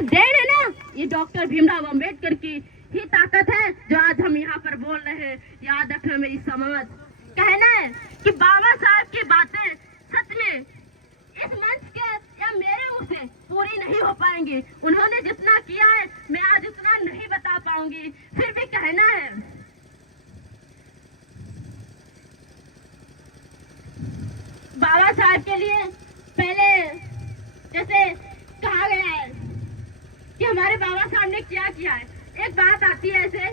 एक देन है ना, ये डॉक्टर भीमराव अंबेडकर की ही ताकत है जो आज हम यहाँ पर बोल रहे हैं। याद रखना मेरी समाज, कहना है कि बाबा साहब की बातें सच में इस मंच के या मेरे मुंह से पूरी नहीं हो पाएंगी। उन्होंने जितना किया है मैं आज उतना नहीं बता पाऊंगी, फिर भी कहना है बाबा साहब के लिए पहले जैसे कहा गया है कि हमारे बाबा साहब ने क्या किया है। एक बात आती है ऐसे,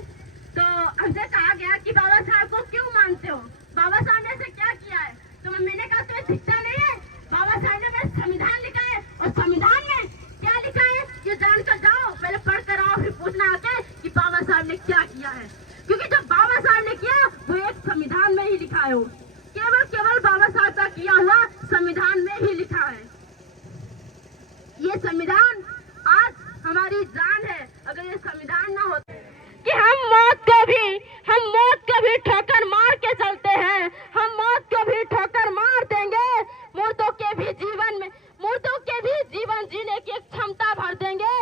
तो हमसे कहा गया कि बाबा साहब को क्यों मानते हो, बाबा साहब ने ऐसे क्या किया है। तो मैंने कहा तुम्हें दिखता नहीं है, बाबा साहब ने मेरा संविधान लिखा है और संविधान में क्या लिखा है ये जानकर जाओ, पहले पढ़ कर आओ, फिर पूछना आके कि बाबा साहब ने क्या किया है। क्योंकि जब बाबा साहब ने किया वो एक संविधान में ही लिखा है, वो केवल बाबा साहब का किया हुआ संविधान में ही लिखा है। ये संविधान आज हमारी जान है। अगर ये संविधान ना होता कि हम मौत को भी ठोकर मार के चलते हैं, हम मौत को भी ठोकर मार देंगे, मुर्दों के भी जीवन जीने की क्षमता भर देंगे।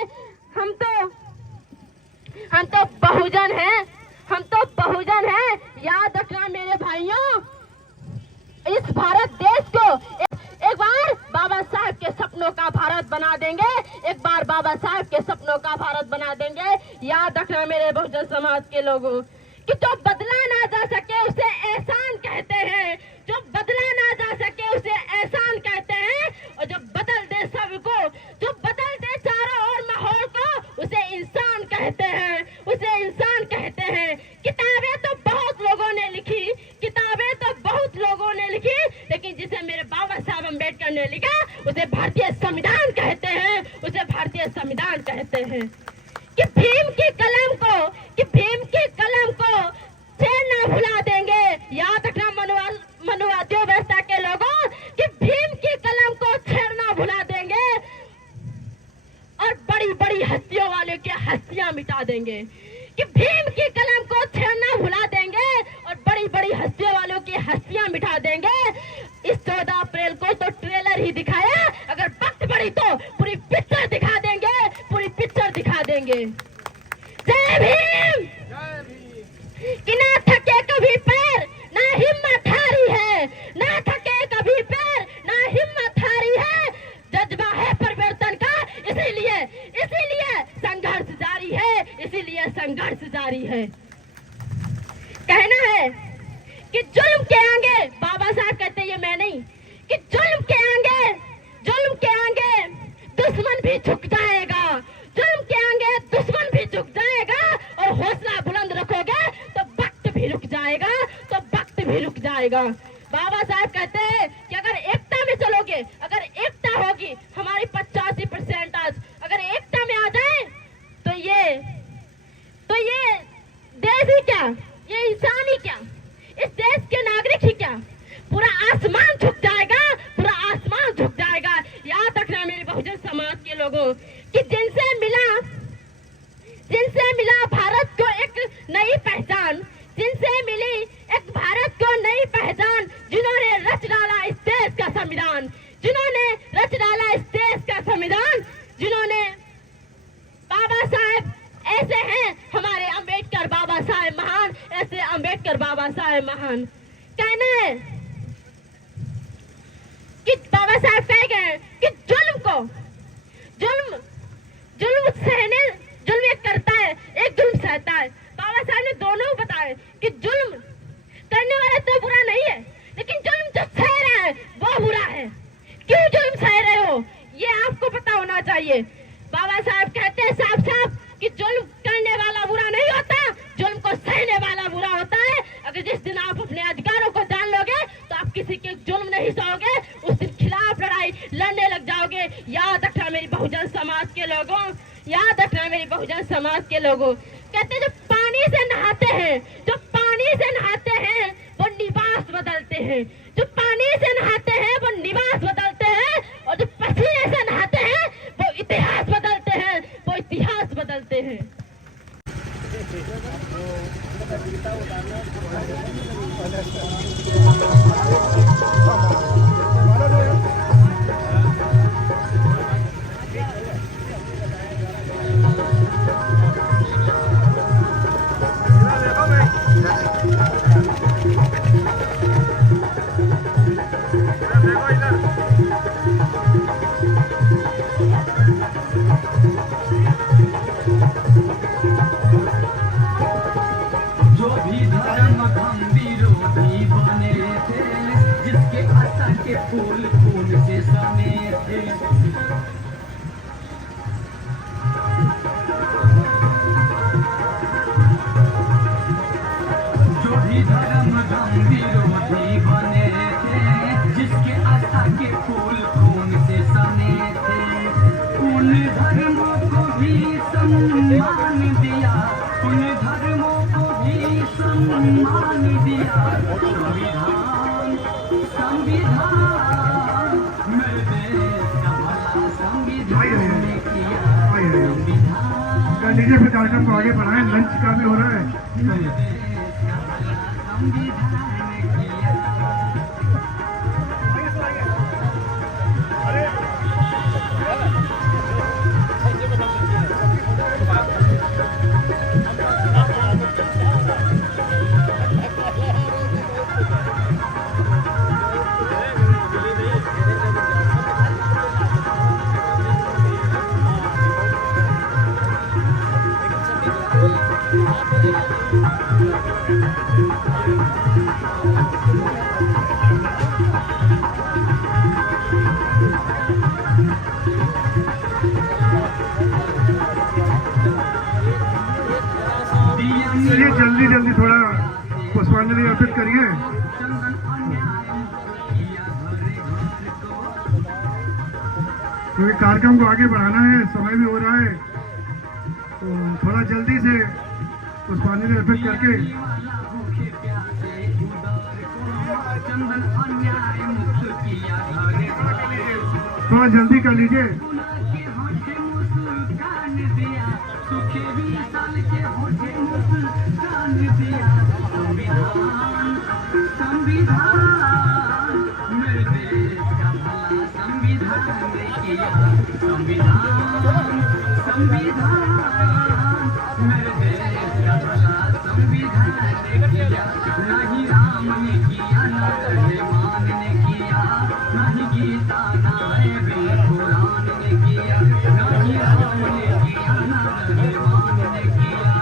हम तो बहुजन हैं, याद रखना मेरे भाइयों। इस भारत देश को एक बार बाबा साहब के सपनों का भारत बना देंगे, एक बार बाबा साहब के सपनों का भारत बना देंगे। याद रखना मेरे बहुजन समाज के लोगों कि जो बदला ना जा सके उसे एहसान कहते हैं, जो बदला ना जा सके उसे एहसान कहते हैं, और जो बदल दे सबको, जो बदल दे चारों ओर माहौल को, उसे इंसान कहते हैं, उसे इंसान कहते हैं। किताबें तो बहुत लोगों ने लिखी, लेकिन जिसे मेरे बाबा साहब अम्बेडकर ने लिखा उसे भारतीय संविधान कहते हैं, उसे भारतीय संविधान कहते हैं। कि भीम की कलम को छेड़ ना भुला देंगे। याद रखना मनुवादियों व्यवस्था के लोगों कि भीम की कलम को छेड़ना भुला देंगे और बड़ी बड़ी हस्तियों वाले की हस्तियां मिटा देंगे। कि भीम की कलम को छेड़ना भुला देंगे और बड़ी बड़ी हस्तियों वालों की हस्तियां मिटा देंगे। इस 14 अप्रैल को तो ट्रेलर ही दिखाया, अगर वक्त पड़ी तो पूरी पिक्चर दिखा देंगे, पूरी पिक्चर दिखा देंगे। जय भीम। कि ना थके कभी पैर ना हिम्मत हारी है, ना थके कभी पैर ना हिम्मत हारी है, जज्बा है परिवर्तन का इसीलिए संघर्ष जारी है, इसीलिए संघर्ष जारी है। कहना है कि जुल्म के आगे, बाबा साहब कहते ये मैं नहीं, कि जुल्म के आगे दुश्मन भी झुक जाएगा, जुल्म के आगे दुश्मन भी झुक जाएगा, और हौसला बुलंद रखोगे तो वक्त भी रुक जाएगा। बाबा साहब कहते हैं कि अगर एकता में चलोगे, अगर एकता होगी, हमारी 85% आज अगर एकता में आ जाए तो ये देश ही क्या, ये इंसान ही क्या, इस देश के नागरिक ही क्या, पूरा आसमान झुक जाएगा, पूरा आसमान झुक जाएगा। याद रखना मेरे बहुजन समाज के लोगों कि जिनसे मिला भारत को एक नई पहचान, जिनसे मिली एक भारत को नई पहचान, जिन्होंने रच डाला इस देश का संविधान, जिन्होंने बाबा साहब ऐसे हैं हमारे अंबेडकर बाबा साहब महान, ऐसे अंबेडकर बाबा साहब महान। कहना है कि बाबा साहब कह गए कि जुल्म एक करता है, एक जुल्म सहता है। बाबा साहब ने दोनों बताए कि जुल्म करने वाला तो बुरा नहीं है, लेकिन जुल्म जो सह रहा है वो बुरा है। क्यों जुल्म सह रहे हो ये आपको पता होना चाहिए। बाबा साहब कहते हैं साफ कि जुल्म करने वाला बुरा नहीं होता, जुल्म को सहने वाला बुरा होता है। अगर जिस दिन आप अपने अधिकारों को जान लोगे तो आप किसी के जुल्म नहीं सहोगे, उस दिन खिलाफ लड़ाई लड़ने लग जाओगे। याद रखना मेरी बहुजन समाज के लोगों, याद रखना मेरी बहुजन समाज के लोगों। कहते जो पानी से नहाते हैं वो निवास बदलते हैं, जो पानी से नहाते हैं वो निवास बदलते हैं, और जो पसीने से नहाते हैं वो इतिहास बदलते हैं, दिया, उन धर्मों को भी सम्मान दिया। संविधान मेरे देश का भला संविधान ने किया। लीजिए फिर कार्यक्रम को आगे बढ़ाएं, लंच का भी हो रहा है। मेरे देश का भला संविधान ने किया। चलिए जल्दी जल्दी थोड़ा पुष्पांजलि अर्पित करिए। क्योंकि कार्यक्रम को आगे बढ़ाना है, समय भी हो रहा है, तो थोड़ा जल्दी से पुष्पांजलि अर्पित करके थोड़ा जल्दी कर लीजिए। नहीं राम ने किया, न रहमान ने किया, नहीं गीता न बाइबिल कुरान ने किया। नहीं राम ने किया, न रहमान ने किया,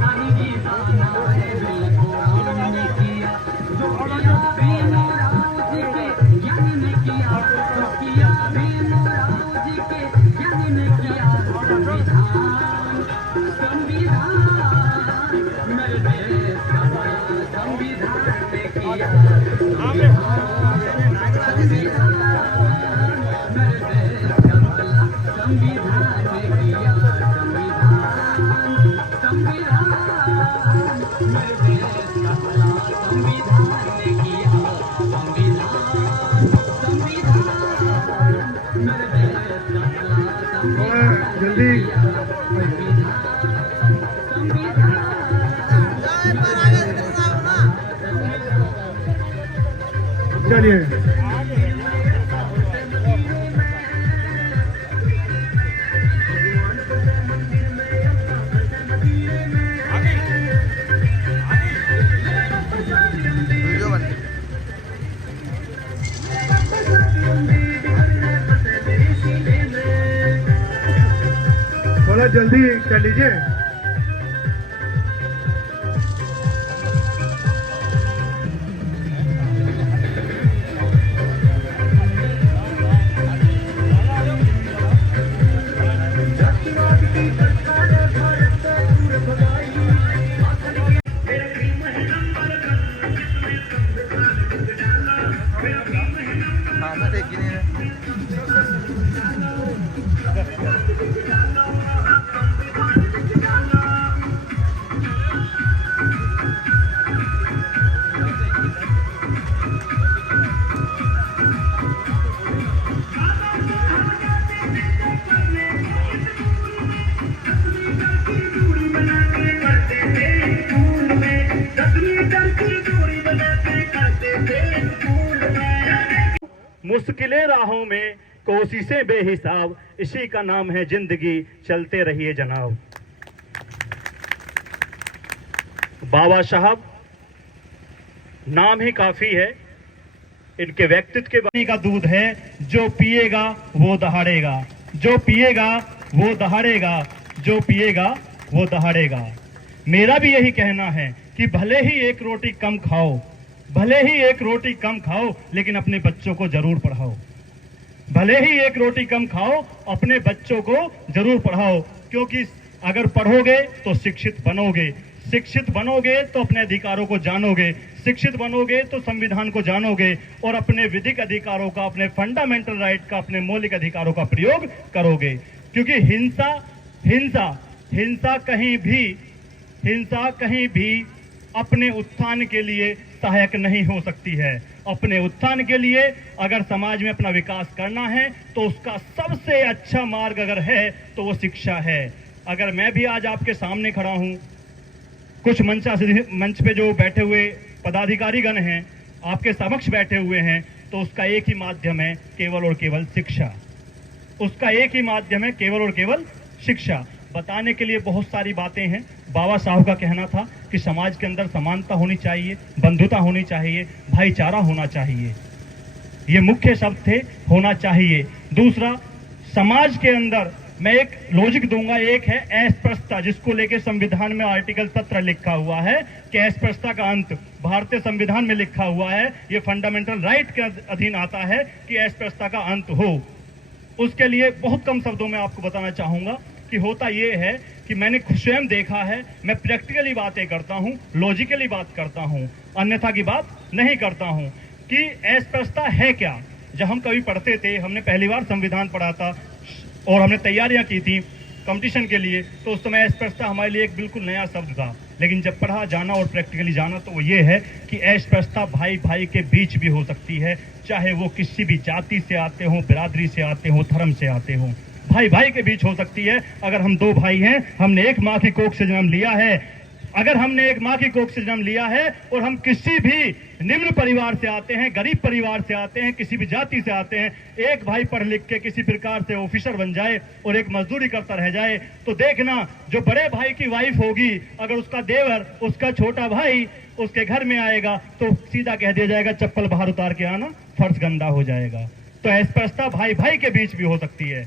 नहीं गीता न बाइबिल कुरान ने किया। जो किया भीमराव जी के ज्ञान ने किया, जो किया भीमराव जी के ज्ञान ने किया। संविधान संविधान मेरे देश का संविधान ने किया। जल्दी चलिए। थोड़ा जल्दी कर लीजिए। मुश्किलें राहों में कोशिशें बेहिसाब, इसी का नाम है जिंदगी, चलते रहिए जनाब। बाबा साहब नाम ही काफी है, इनके व्यक्तित्व के पानी का दूध है, जो पिएगा वो दहाड़ेगा, जो पिएगा वो दहाड़ेगा, जो पिएगा वो दहाड़ेगा। मेरा भी यही कहना है कि भले ही एक रोटी कम खाओ, भले ही एक रोटी कम खाओ, लेकिन अपने बच्चों को जरूर पढ़ाओ। भले ही एक रोटी कम खाओ, अपने बच्चों को जरूर पढ़ाओ, क्योंकि अगर पढ़ोगे तो शिक्षित बनोगे, शिक्षित बनोगे तो अपने अधिकारों को जानोगे, शिक्षित बनोगे तो संविधान को जानोगे और अपने विधिक अधिकारों का, अपने फंडामेंटल राइट का, अपने मौलिक अधिकारों का प्रयोग करोगे। क्योंकि हिंसा हिंसा कहीं भी अपने उत्थान के लिए सहायक नहीं हो सकती है। अपने उत्थान के लिए अगर समाज में अपना विकास करना है तो उसका सबसे अच्छा मार्ग अगर है तो वो शिक्षा है। अगर मैं भी आज आपके सामने खड़ा हूं, कुछ मंच पे जो बैठे हुए पदाधिकारीगण हैं आपके समक्ष बैठे हुए हैं, तो उसका एक ही माध्यम है, केवल और केवल शिक्षा। उसका एक ही माध्यम है, केवल और केवल शिक्षा। बताने के लिए बहुत सारी बातें हैं। बाबा साहब का कहना था कि समाज के अंदर समानता होनी चाहिए, बंधुता होनी चाहिए, भाईचारा होना चाहिए। ये मुख्य शब्द थे, होना चाहिए। दूसरा, समाज के अंदर मैं एक लॉजिक दूंगा, एक है अस्पृश्यता, जिसको लेके संविधान में आर्टिकल 17 लिखा हुआ है कि अस्पृश्यता का अंत, भारतीय संविधान में लिखा हुआ है, ये फंडामेंटल राइट के अधीन आता है कि अस्पृश्यता का अंत हो। उसके लिए बहुत कम शब्दों में आपको बताना चाहूंगा कि होता यह है कि मैंने स्वयं देखा है, मैं प्रैक्टिकली बातें करता हूं, लॉजिकली बात करता हूं, अन्यथा की बात नहीं करता हूं कि अस्पृश्यता है क्या। जब हम कभी पढ़ते थे, हमने पहली बार संविधान पढ़ा था और हमने तैयारियां की थी कंपटीशन के लिए, तो उस समय अस्पृश्यता हमारे लिए एक बिल्कुल नया शब्द था। लेकिन जब पढ़ा जाना और प्रैक्टिकली जाना तो वो ये है कि अस्पृश्यता भाई भाई के बीच भी हो सकती है, चाहे वो किसी भी जाति से आते हों, बिरादरी से आते हों, धर्म से आते हों, भाई भाई के बीच हो सकती है। अगर हम दो भाई हैं, हमने एक माँ की कोख से जन्म लिया है, अगर हमने एक माँ की कोख से जन्म लिया है और हम किसी भी निम्न परिवार से आते हैं, गरीब परिवार से आते हैं, किसी भी जाति से आते हैं, एक भाई पढ़ लिख के किसी प्रकार से ऑफिसर बन जाए और एक मजदूरी करता रह जाए, तो देखना जो बड़े भाई की वाइफ होगी, अगर उसका देवर, उसका छोटा भाई उसके घर में आएगा तो सीधा कह दिया जाएगा चप्पल बाहर उतार के आना, फर्श गंदा हो जाएगा। तो अस्पृश्यता भाई भाई के बीच भी हो सकती है,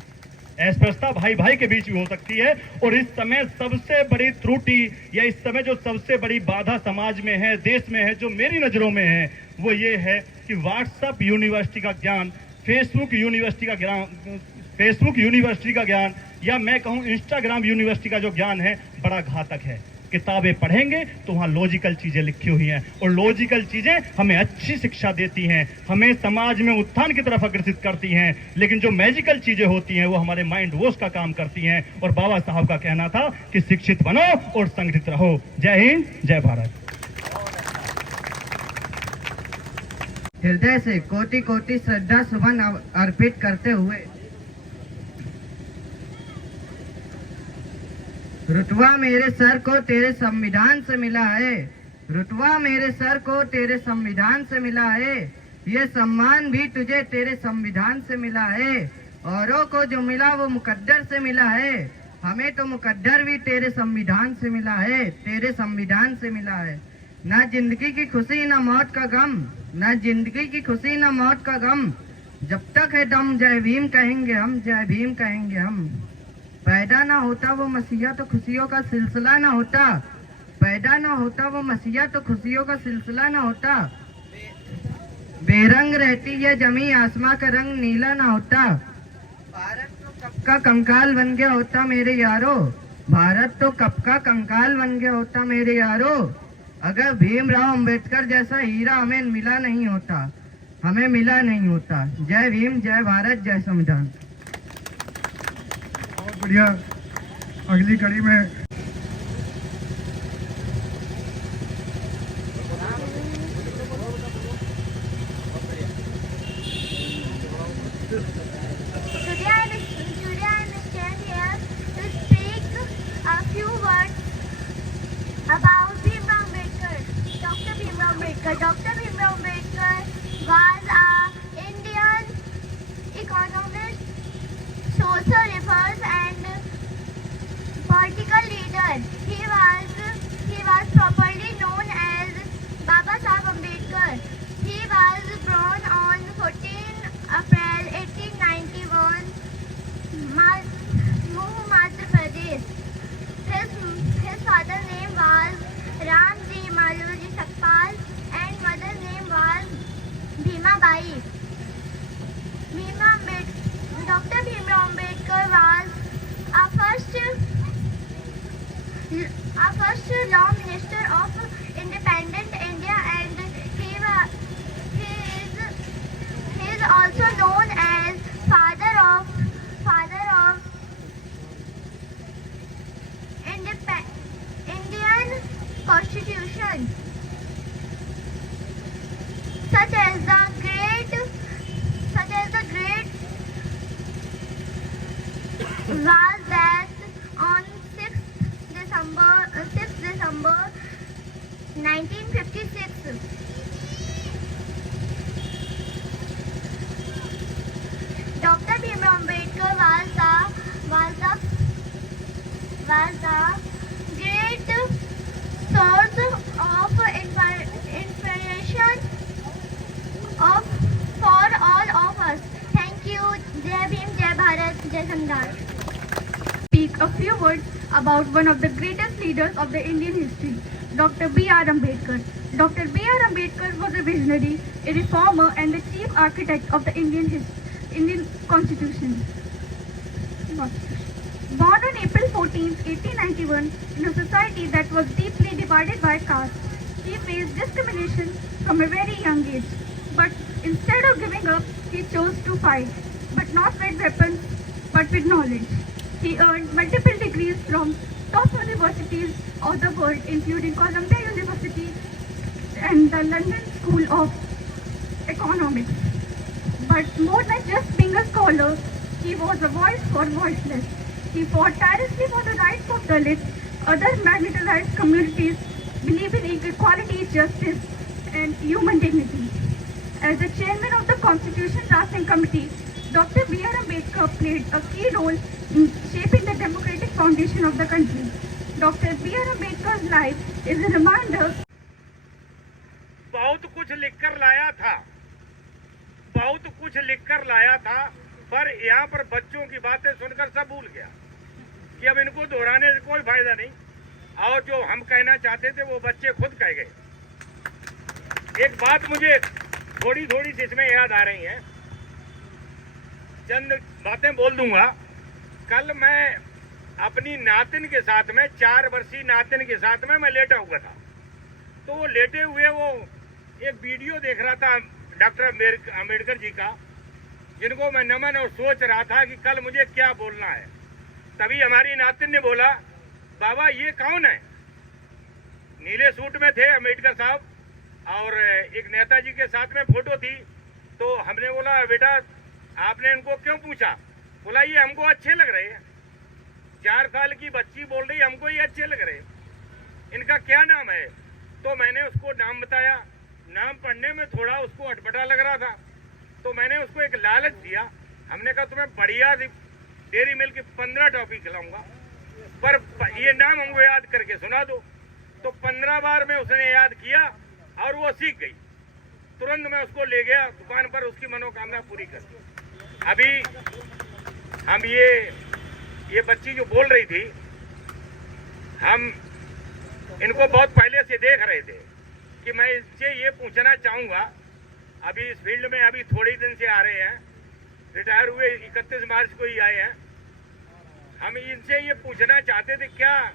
अस्पृश्यता भाई भाई के बीच भी हो सकती है। और इस समय सबसे बड़ी त्रुटि या इस समय जो सबसे बड़ी बाधा समाज में है, देश में है, जो मेरी नजरों में है, वो ये है कि व्हाट्सएप यूनिवर्सिटी का ज्ञान, फेसबुक यूनिवर्सिटी का ज्ञान या मैं कहूँ इंस्टाग्राम यूनिवर्सिटी का जो ज्ञान है, बड़ा घातक है। किताबें पढ़ेंगे तो वहाँ लॉजिकल चीजें लिखी हुई हैं और लॉजिकल चीजें हमें अच्छी शिक्षा देती हैं, हमें समाज में उत्थान की तरफ अग्रसित करती हैं। लेकिन जो मैजिकल चीजें होती हैं वो हमारे माइंड वॉश का काम करती हैं। और बाबा साहब का कहना था कि शिक्षित बनो और संगठित रहो। जय हिंद, जय भारत। हृदय से कोटि कोटि श्रद्धा सुमन अर्पित करते हुए रुतबा मेरे सर को तेरे संविधान से मिला है, रुतबा मेरे सर को तेरे संविधान से मिला है, ये सम्मान भी तुझे तेरे संविधान से मिला है। औरों को जो मिला वो मुकद्दर से मिला है, हमें तो मुकद्दर भी तेरे संविधान से मिला है, तेरे संविधान से मिला है। ना जिंदगी की खुशी ना मौत का गम, ना जिंदगी की खुशी ना मौत का गम, जब तक है दम जय भीम कहेंगे हम, जय भीम कहेंगे हम। पैदा ना होता वो मसीहा तो खुशियों का सिलसिला ना होता, पैदा ना होता वो मसीहा तो खुशियों का सिलसिला ना होता। बेरंग रहती है जमी आसमां का रंग नीला ना होता, भारत तो कब का कंकाल बन गया होता मेरे यारो, भारत तो कब का कंकाल बन गया होता मेरे यारो। अगर भीमराव अंबेडकर जैसा हीरा हमें मिला नहीं होता, हमें मिला नहीं होता। जय भीम, जय भारत, जय संविधान। बहुत बढ़िया। अगली कड़ी में Today I stand here to speak a few words about Bhimrao Ambedkar. Dr. Bhimrao Ambedkar. Dr. Bhimrao Ambedkar was an Indian economist, social reformers and political leader. He was properly known as Baba Saheb Ambedkar. He was born on 14 April 1891, Muhu, Madhya Pradesh. His father's name was Ramji Malvaji Sakpal and mother's name was Bhima Bai. Dr. Bhimrao Ambedkar was our first law minister of independent India, and he is also known as Constitution, such as the great was that on 6th December 1956. Dr. Bhimrao Ambedkar was the great source of inspiration for all of us. Thank you. Jai Bhim, Jai Bharat, Jai Sangam. Speak a few words about one of the greatest leaders of the Indian history, Dr. B.R. Ambedkar. Dr. B.R. Ambedkar was a visionary, a reformer, and the chief architect of the Indian Constitution. Born on April 14, 1891, in a society that was deeply divided by caste, he faced discrimination from a very young age. But instead of giving up, he chose to fight, but not with weapons, but with knowledge. He earned multiple degrees from top universities of the world, including Columbia University and the London School of Economics. But more than just being a scholar, he was a voice for voiceless. He fought tirelessly for the rights of Dalits, other marginalized communities, believing in equality, justice, and human dignity. As the chairman of the Constitution Drafting Committee, Dr. B.R. Ambedkar played a key role in shaping the democratic foundation of the country. Dr. B.R. Ambedkar's life is a reminder. बहुत कुछ लिखकर लाया था, पर यहाँ पर बच्चों की बातें सुनकर सब भूल गया कि अब इनको दोहराने से कोई फायदा नहीं, और जो हम कहना चाहते थे वो बच्चे खुद कह गए। एक बात मुझे थोड़ी सी इसमें याद आ रही है, चंद बातें बोल दूंगा। कल मैं अपनी नातिन के साथ में, 4 वर्षीय नातिन के साथ में मैं लेटा हुआ था, तो वो लेटे हुए वो एक वीडियो देख रहा था डॉक्टर अम्बेडकर जी का, जिनको मैं नमन और सोच रहा था कि कल मुझे क्या बोलना है। तभी हमारी नातिन ने बोला, बाबा ये कौन है? नीले सूट में थे अम्बेडकर साहब, और एक नेताजी के साथ में फोटो थी। तो हमने बोला, बेटा आपने इनको क्यों पूछा? बोला ये हमको अच्छे लग रहे हैं। 4 साल की बच्ची बोल रही हमको ये अच्छे लग रहे हैं, इनका क्या नाम है? तो मैंने उसको नाम बताया। नाम पढ़ने में थोड़ा उसको अटपटा लग रहा था, तो मैंने उसको एक लालच दिया। हमने कहा तुम्हें बढ़िया डेयरी मिल्क की 15 टॉफी खिलाऊंगा, पर ये नाम हमको याद करके सुना दो। तो 15 बार में उसने याद किया और वो सीख गई। तुरंत मैं उसको ले गया दुकान पर, उसकी मनोकामना पूरी कर दी। अभी हम ये बच्ची जो बोल रही थी, हम इनको बहुत पहले से देख रहे थे कि मैं इससे ये पूछना चाहूंगा। अभी इस फील्ड में अभी थोड़े दिन से आ रहे हैं, रिटायर हुए 31 मार्च को ही आए हैं। हम इनसे ये पूछना चाहते थे, क्या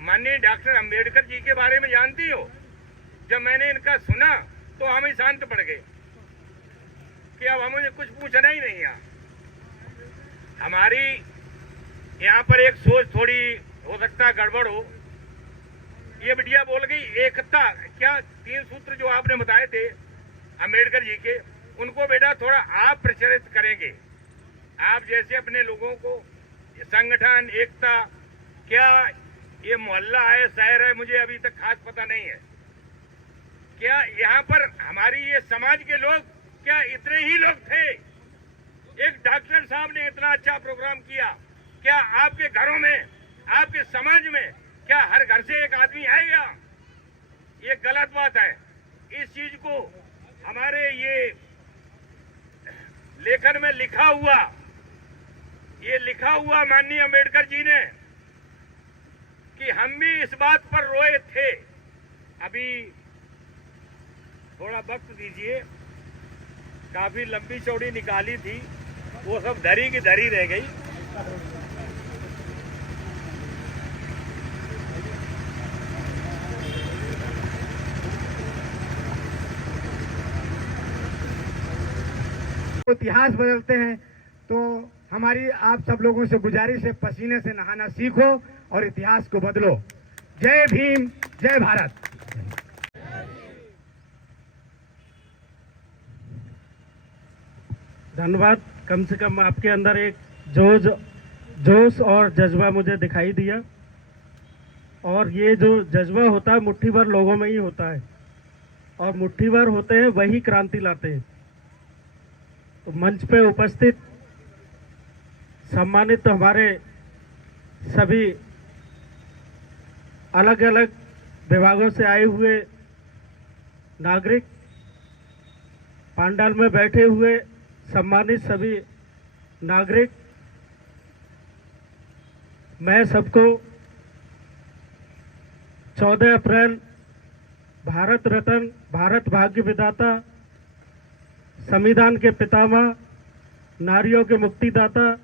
माननीय डॉक्टर अंबेडकर जी के बारे में जानती हो? जब मैंने इनका सुना तो हम ही शांत पड़ गए कि अब हमें कुछ पूछना ही नहीं है। हमारी यहाँ पर एक सोच थोड़ी हो सकता गड़बड़ हो। ये बिटिया बोल गई एकता, क्या 3 सूत्र जो आपने बताए थे अंबेडकर जी के, उनको बेटा थोड़ा आप प्रचलित करेंगे। आप जैसे अपने लोगों को संगठन, एकता, क्या ये मोहल्ला है, शहर है, मुझे अभी तक खास पता नहीं है। क्या यहाँ पर हमारी ये समाज के लोग क्या इतने ही लोग थे? एक डॉक्टर साहब ने इतना अच्छा प्रोग्राम किया, क्या आपके घरों में, आपके समाज में क्या हर घर से एक आदमी आएगा? ये गलत बात है। इस चीज को हमारे ये लेखन में लिखा हुआ माननीय अंबेडकर जी ने कि हम भी इस बात पर रोए थे। अभी थोड़ा वक्त दीजिए, काफी लंबी चौड़ी निकाली थी, वो सब धरी की धरी रह गई। इतिहास बदलते हैं, तो हमारी आप सब लोगों से गुजारिश है, पसीने से नहाना सीखो और इतिहास को बदलो। जय भीम। जय भारत। धन्यवाद। कम से कम आपके अंदर एक जोश और जज्बा मुझे दिखाई दिया, और ये जो जज्बा होता है मुट्ठी भर लोगों में ही होता है, और मुट्ठी भर होते हैं वही क्रांति लाते हैं। तो मंच पे उपस्थित सम्मानित हमारे सभी अलग अलग विभागों से आए हुए नागरिक, पंडाल में बैठे हुए सम्मानित सभी नागरिक, मैं सबको 14 अप्रैल भारत रत्न, भारत भाग्य विधाता, संविधान के पितामह, नारियों के मुक्तिदाता,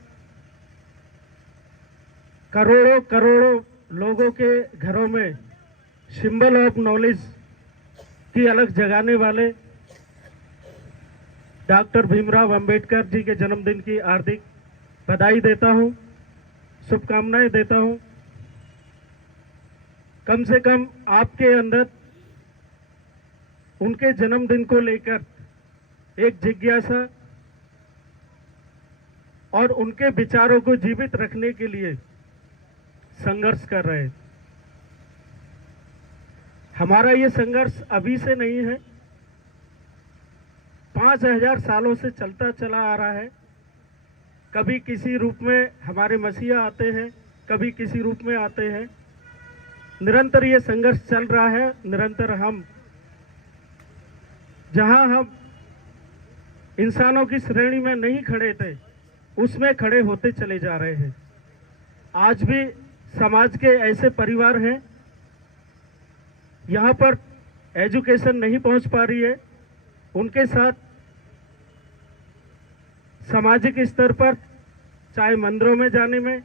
करोड़ों करोड़ों लोगों के घरों में सिंबल ऑफ नॉलेज की अलग जगाने वाले डॉक्टर भीमराव अंबेडकर जी के जन्मदिन की हार्दिक बधाई देता हूं, शुभकामनाएं देता हूं। कम से कम आपके अंदर उनके जन्मदिन को लेकर एक जिज्ञासा और उनके विचारों को जीवित रखने के लिए संघर्ष कर रहे हैं। हमारा ये संघर्ष अभी से नहीं है, 5000 सालों से चलता चला आ रहा है। कभी किसी रूप में हमारे मसीहा आते हैं, कभी किसी रूप में आते हैं। निरंतर ये संघर्ष चल रहा है। निरंतर हम जहां हम इंसानों की श्रेणी में नहीं खड़े थे, उसमें खड़े होते चले जा रहे हैं। आज भी समाज के ऐसे परिवार हैं, यहाँ पर एजुकेशन नहीं पहुंच पा रही है, उनके साथ सामाजिक स्तर पर, चाहे मंदिरों में जाने में,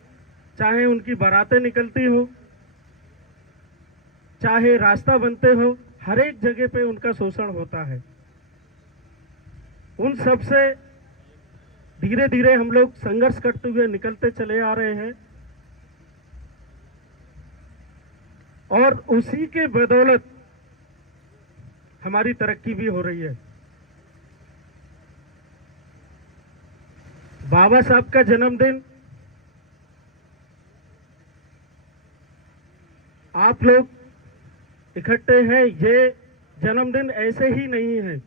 चाहे उनकी बारातें निकलती हो, चाहे रास्ता बनते हो, हर एक जगह पे उनका शोषण होता है। उन सब से धीरे धीरे हम लोग संघर्ष करते हुए निकलते चले आ रहे हैं, और उसी के बदौलत हमारी तरक्की भी हो रही है। बाबा साहब का जन्मदिन आप लोग इकट्ठे हैं, ये जन्मदिन ऐसे ही नहीं है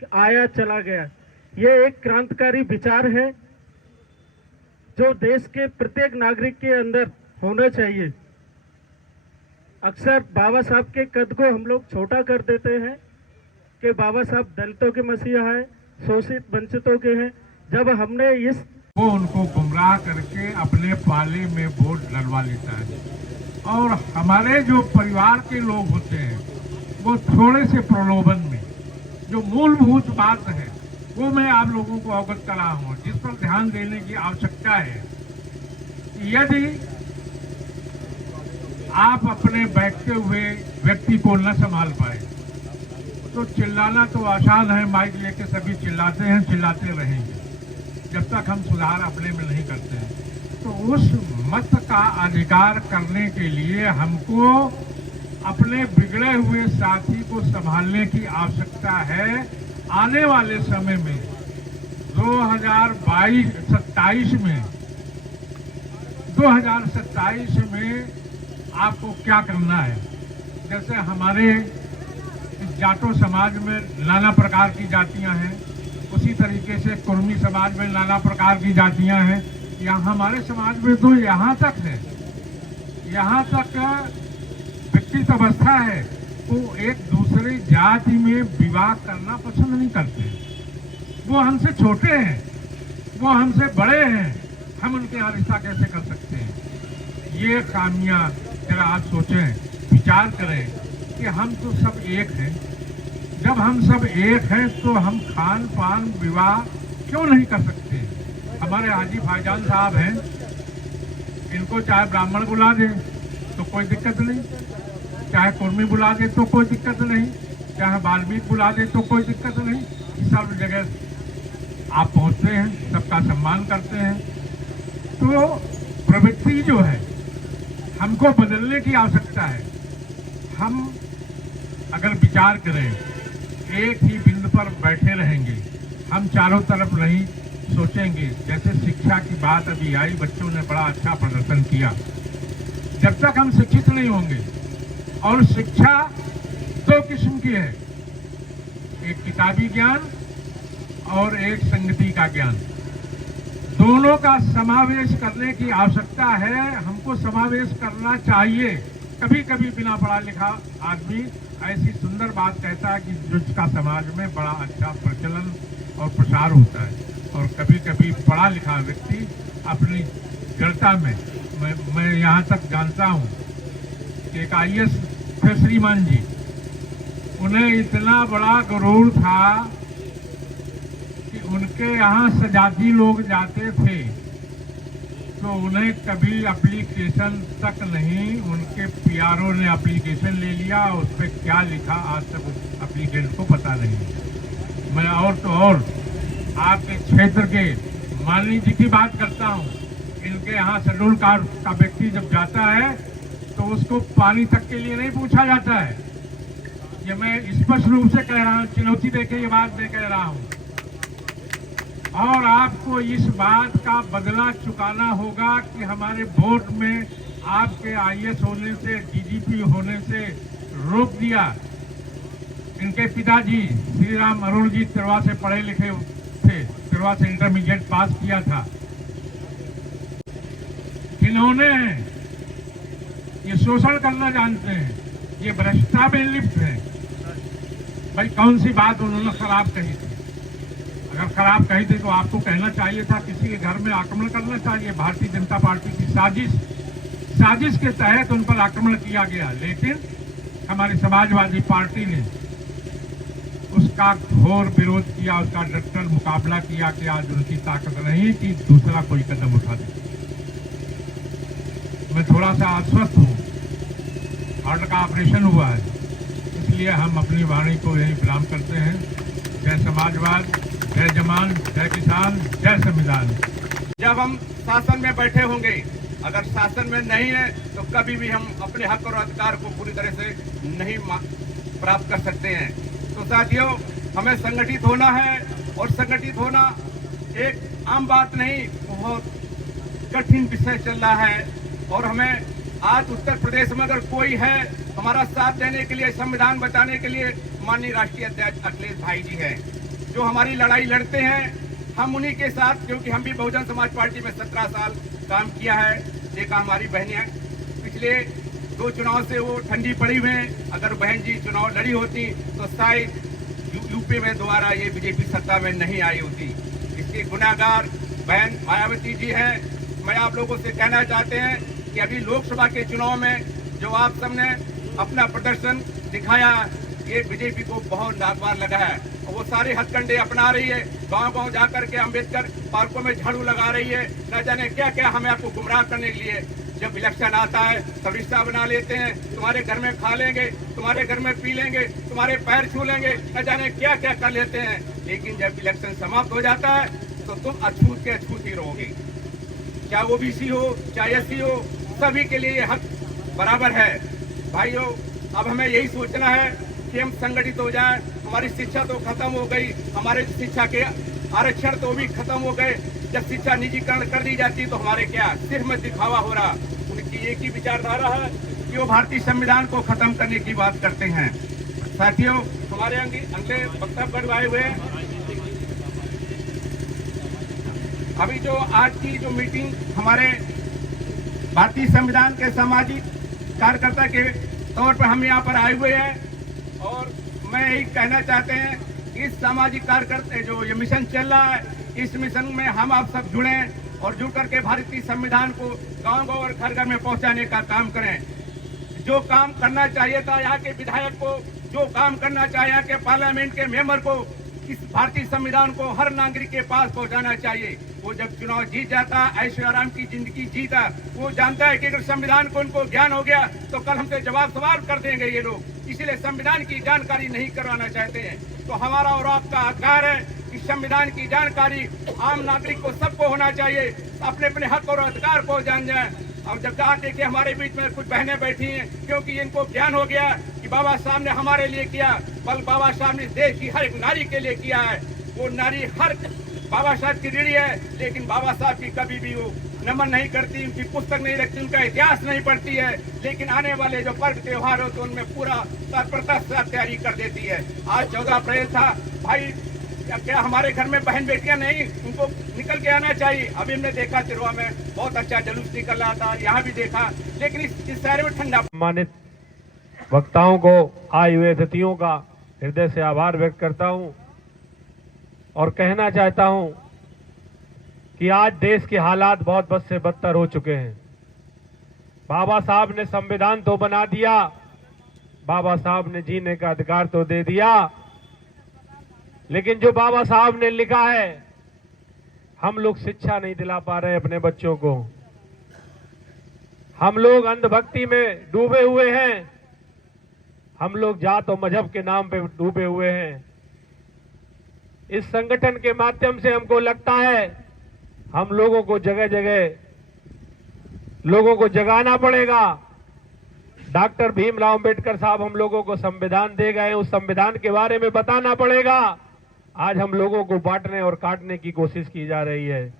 कि आया चला गया। ये एक क्रांतिकारी विचार है जो देश के प्रत्येक नागरिक के अंदर होना चाहिए। अक्सर बाबा साहब के कद को हम लोग छोटा कर देते हैं कि बाबा साहब दलितों के मसीहा हैं, शोषित वंचितों के हैं। जब हमने वो उनको गुमराह करके अपने पाले में वोट डलवा लेता है, और हमारे जो परिवार के लोग होते हैं वो थोड़े से प्रलोभन में, जो मूलभूत बात है वो मैं आप लोगों को अवगत करा हूँ, जिस पर ध्यान देने की आवश्यकता है। यदि आप अपने बैठते हुए व्यक्ति को न संभाल पाए तो चिल्लाना तो आसान है, माइक लेके सभी चिल्लाते हैं, चिल्लाते रहेंगे जब तक हम सुधार अपने में नहीं करते हैं। तो उस मत का अधिकार करने के लिए हमको अपने बिगड़े हुए साथी को संभालने की आवश्यकता है। आने वाले समय में 2027 में आपको क्या करना है। जैसे हमारे जाटो समाज में नाना प्रकार की जातियां हैं, उसी तरीके से कुर्मी समाज में नाना प्रकार की जातियां हैं। यहाँ हमारे समाज में तो यहाँ तक है, यहाँ तक विकसित अवस्था है, वो एक दूसरे जाति में विवाह करना पसंद नहीं करते। वो हमसे छोटे हैं, वो हमसे बड़े हैं, हम उनके यहाँ रिश्ता कैसे कर सकते हैं। ये खामियां जरा आप सोचें, विचार करें कि हम तो सब एक हैं। जब हम सब एक हैं तो हम खान पान विवाह क्यों नहीं कर सकते। हमारे हाजी भाईजान साहब हैं, इनको चाहे ब्राह्मण बुला दें तो कोई दिक्कत नहीं, चाहे कुर्मी बुला दे तो कोई दिक्कत नहीं, चाहे वाल्मीकि बुला दे तो कोई दिक्कत नहीं। सब जगह आप पहुंचते हैं, सबका सम्मान करते हैं। तो प्रवृत्ति जो है हमको बदलने की आवश्यकता है। हम अगर विचार करें, एक ही बिंदु पर बैठे रहेंगे, हम चारों तरफ नहीं सोचेंगे। जैसे शिक्षा की बात अभी आई, बच्चों ने बड़ा अच्छा प्रदर्शन किया। जब तक हम शिक्षित नहीं होंगे, और शिक्षा दो किस्म की है, एक किताबी ज्ञान और एक संगति का ज्ञान। दोनों का समावेश करने की आवश्यकता है, हमको समावेश करना चाहिए। कभी कभी बिना पढ़ा लिखा आदमी ऐसी सुंदर बात कहता है कि जिसका समाज में बड़ा अच्छा प्रचलन और प्रसार होता है, और कभी कभी पढ़ा लिखा व्यक्ति अपनी जड़ता में, मैं यहाँ तक जानता हूँ कि एक IAS थे श्रीमान जी, उन्हें इतना बड़ा गुरूर था कि उनके यहाँ सजाती लोग जाते थे तो उन्हें कभी एप्लीकेशन तक नहीं, उनके PRO ने एप्लीकेशन ले लिया, उस पर क्या लिखा आज तक उस एप्लीकेंट को पता नहीं। मैं और तो और आपके क्षेत्र के मालिनी जी की बात करता हूँ, इनके यहाँ शेड्यूल कास्ट का व्यक्ति जब जाता है तो उसको पानी तक के लिए नहीं पूछा जाता है। ये मैं स्पष्ट रूप से कह रहा हूँ, चुनौती देके ये बात मैं कह रहा हूँ। और आपको इस बात का बदला चुकाना होगा कि हमारे वोट में आपके IAS होने से, DGP होने से रोक दिया। इनके पिताजी श्री राम अरुण जी तिरवा से पढ़े लिखे थे, तिरवा से इंटरमीडिएट पास किया था। इन्होंने ये शोषण करना जानते हैं, ये भ्रष्टा में लिप्त है। भाई कौन सी बात उन्होंने खराब कही थी? अगर खराब कही थी तो आपको कहना चाहिए था, किसी के घर में आक्रमण करना चाहिए। भारतीय जनता पार्टी की साजिश के तहत उन पर आक्रमण किया गया, लेकिन हमारी समाजवादी पार्टी ने उसका घोर विरोध किया, उसका डटकर मुकाबला किया कि आज उनकी ताकत नहीं कि दूसरा कोई कदम उठा दे। मैं थोड़ा सा आश्वस्त हूँ, हार्ट का ऑपरेशन हुआ है, इसलिए हम अपनी वाणी को यही विराम करते हैं। जय समाजवाद, जय जवान, जय किसान, जय संविधान। जब हम शासन में बैठे होंगे, अगर शासन में नहीं है तो कभी भी हम अपने हक और अधिकार को पूरी तरह से नहीं प्राप्त कर सकते हैं। तो साथियों, हमें संगठित होना है, और संगठित होना एक आम बात नहीं, बहुत कठिन विषय चल रहा है। और हमें आज उत्तर प्रदेश में अगर कोई है हमारा साथ देने के लिए, संविधान बचाने के लिए, माननीय राष्ट्रीय अध्यक्ष अखिलेश भाई जी हैं, जो हमारी लड़ाई लड़ते हैं। हम उन्हीं के साथ, क्योंकि हम भी बहुजन समाज पार्टी में 17 साल काम किया है। देखा हमारी बहनें पिछले 2 चुनाव से वो ठंडी पड़ी हुई हैं। अगर बहन जी चुनाव लड़ी होती तो शायद यूपी में दोबारा ये बीजेपी सत्ता में नहीं आई होती। इसके गुनाहगार बहन मायावती जी हैं। मैं आप लोगों से कहना चाहते हैं कि अभी लोकसभा के चुनाव में जो आप सबने अपना प्रदर्शन दिखाया, ये बीजेपी को बहुत नागवार लगा है, और वो सारे हथकंडे अपना रही है। गांव-गांव जाकर के अम्बेडकर पार्कों में झाड़ू लगा रही है, न जाने क्या क्या हमें आपको गुमराह करने के लिए। जब इलेक्शन आता है तब रिश्ता बना लेते हैं, तुम्हारे घर में खा लेंगे, तुम्हारे घर में पी लेंगे, तुम्हारे पैर छू लेंगे, न जाने क्या क्या कर लेते हैं। लेकिन जब इलेक्शन समाप्त हो जाता है तो तुम अछूत के अछूत ही रहोगे। चाहे OBC हो, चाहे SC हो, सभी के लिए हक बराबर है। भाइयों, अब हमें यही सोचना है कि हम संगठित हो जाएं। हमारी शिक्षा तो खत्म हो गई, हमारे शिक्षा के आरक्षण तो भी खत्म हो गए। जब शिक्षा निजीकरण कर दी जाती है तो हमारे क्या सिर्फ में दिखावा हो रहा। उनकी एक ही विचारधारा है कि वो भारतीय संविधान को खत्म करने की बात करते हैं। साथियों, हमारे अगले वक्तव्य बढ़वाए हुए अभी जो आज की जो मीटिंग हमारे भारतीय संविधान के सामाजिक कार्यकर्ता के तौर पर हम यहाँ पर आए हुए हैं, और मैं यही कहना चाहते हैं कि इस सामाजिक कार्यकर्ता जो ये मिशन चल रहा है, इस मिशन में हम आप सब जुड़े और जुड़ करके भारतीय संविधान को गांव-गांव और घर-घर में पहुंचाने का काम करें। जो काम करना चाहिए था यहाँ के विधायक को, जो काम करना चाहिए यहाँ के पार्लियामेंट के मेंबर को, इस भारतीय संविधान को हर नागरिक के पास पहुंचाना चाहिए। वो जब चुनाव जीत जाता, ऐशो आराम की जिंदगी जीता, वो जानता है कि अगर संविधान को उनको ज्ञान हो गया तो कल हमसे जवाब सवाल कर देंगे ये लोग। इसीलिए संविधान की जानकारी नहीं करवाना चाहते हैं। तो हमारा और आपका अधिकार है कि संविधान की जानकारी आम नागरिक को सबको होना चाहिए। अपने अपने हक और अधिकार को जान जाए। और जब कहा देखिए हमारे बीच में कुछ बहनें बैठी हैं, क्योंकि इनको ज्ञान हो गया कि बाबा साहब ने हमारे लिए किया, बल बाबा साहब ने देश की हर एक नारी के लिए किया है। वो नारी हर बाबा साहब की ऋणी है, लेकिन बाबा साहब की कभी भी वो नमन नहीं करती, उनकी पुस्तक नहीं रखती, उनका इतिहास नहीं पढ़ती है। लेकिन आने वाले जो पर्व त्योहार हो तो उनमें पूरा तत्परता से तैयारी कर देती है। आज 14 अप्रैल था भाई, क्या हमारे घर में बहन बेटियां नहीं, उनको निकल के आना चाहिए। अभी हमने देखा तिरवा में बहुत अच्छा जुलूस निकल रहा था, यहाँ भी देखा, लेकिन इस शहर में ठंडा। सम्मानित वक्ताओं को, आए हुए अतिथियों का हृदय से आभार व्यक्त करता हूं और कहना चाहता हूं कि आज देश के हालात बहुत बद से बदतर हो चुके हैं। बाबा साहब ने संविधान तो बना दिया, बाबा साहब ने जीने का अधिकार तो दे दिया, लेकिन जो बाबा साहब ने लिखा है हम लोग शिक्षा नहीं दिला पा रहे अपने बच्चों को। हम लोग अंधभक्ति में डूबे हुए हैं, हम लोग जात और मजहब के नाम पे डूबे हुए हैं। इस संगठन के माध्यम से हमको लगता है हम लोगों को जगह जगह लोगों को जगाना पड़ेगा। डॉक्टर भीमराव अंबेडकर साहब हम लोगों को संविधान दे गए, उस संविधान के बारे में बताना पड़ेगा। आज हम लोगों को बांटने और काटने की कोशिश की जा रही है।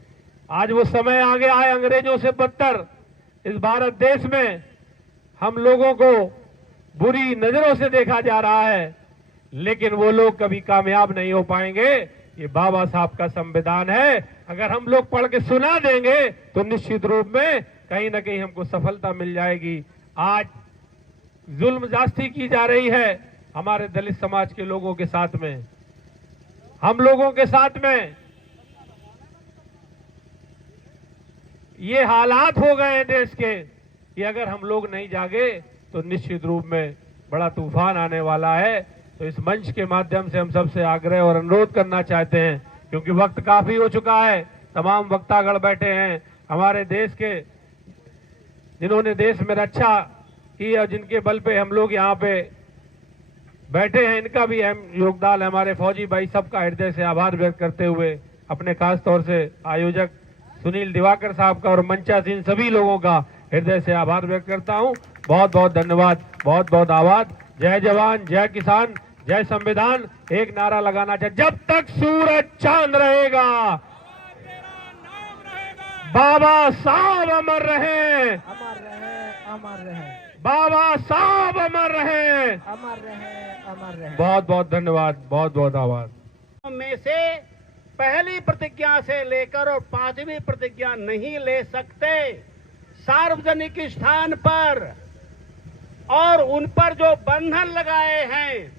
आज वो समय आ गया है अंग्रेजों से बदतर इस भारत देश में हम लोगों को बुरी नजरों से देखा जा रहा है, लेकिन वो लोग कभी कामयाब नहीं हो पाएंगे। ये बाबा साहब का संविधान है, अगर हम लोग पढ़ के सुना देंगे तो निश्चित रूप में कहीं ना कहीं हमको सफलता मिल जाएगी। आज जुल्म जास्ती की जा रही है हमारे दलित समाज के लोगों के साथ में, हम लोगों के साथ में ये हालात हो गए हैं देश के कि अगर हम लोग नहीं जागे तो निश्चित रूप में बड़ा तूफान आने वाला है। तो इस मंच के माध्यम से हम सबसे आग्रह और अनुरोध करना चाहते हैं, क्योंकि वक्त काफी हो चुका है, तमाम वक्तागण बैठे हैं हमारे देश के, जिन्होंने देश में रक्षा की और जिनके बल पे हम लोग यहाँ पे बैठे हैं, इनका भी अहम योगदान है। हमारे फौजी भाई सबका हृदय से आभार व्यक्त करते हुए अपने खास तौर से आयोजक सुनील दिवाकर साहब का और मंचासीन सभी लोगों का हृदय से आभार व्यक्त करता हूं। बहुत बहुत धन्यवाद, बहुत बहुत आभार। जय जवान, जय किसान, जय संविधान। एक नारा लगाना चाहिए, जब तक सूरज चांद रहेगा बाबा साहब अमर रहे, अमर रहे, अमर रहे, बाबा साहब अमर रहे, अमर रहे, अमर रहे। बहुत बहुत धन्यवाद, बहुत बहुत आभार। में से पहली प्रतिज्ञा से लेकर और 5वीं प्रतिज्ञा नहीं ले सकते। सार्वजनिक स्थान पर और उन पर जो बंधन लगाए हैं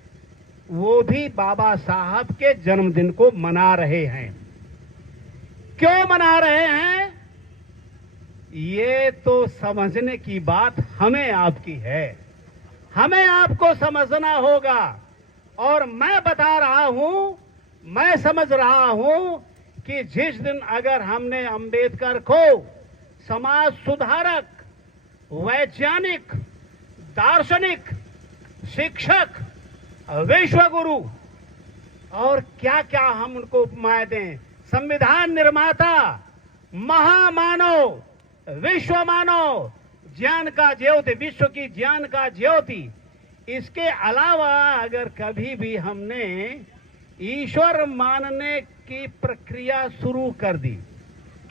वो भी बाबा साहब के जन्मदिन को मना रहे हैं। क्यों मना रहे हैं ये तो समझने की बात हमें आपकी है, हमें आपको समझना होगा। और मैं बता रहा हूं, मैं समझ रहा हूं कि जिस दिन अगर हमने अंबेडकर को समाज सुधारक, वैज्ञानिक, दार्शनिक, शिक्षक, विश्वगुरु और क्या क्या हम उनको उपमाएं दें, संविधान निर्माता, महामानव, विश्व मानव, ज्ञान का ज्योति, विश्व की ज्ञान का ज्योति, इसके अलावा अगर कभी भी हमने ईश्वर मानने की प्रक्रिया शुरू कर दी,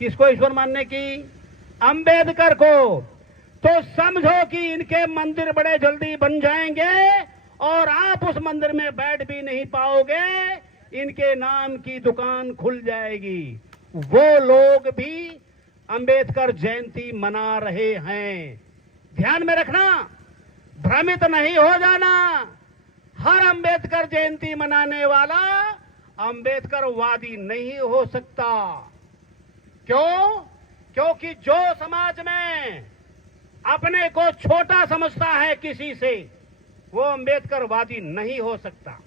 किसको ईश्वर मानने की? अंबेडकर को, तो समझो कि इनके मंदिर बड़े जल्दी बन जाएंगे और आप उस मंदिर में बैठ भी नहीं पाओगे, इनके नाम की दुकान खुल जाएगी। वो लोग भी अंबेडकर जयंती मना रहे हैं, ध्यान में रखना, भ्रमित नहीं हो जाना। हर अंबेडकर जयंती मनाने वाला अंबेडकरवादी नहीं हो सकता। क्यों? क्योंकि जो समाज में अपने को छोटा समझता है किसी से, वो अंबेडकरवादी नहीं हो सकता।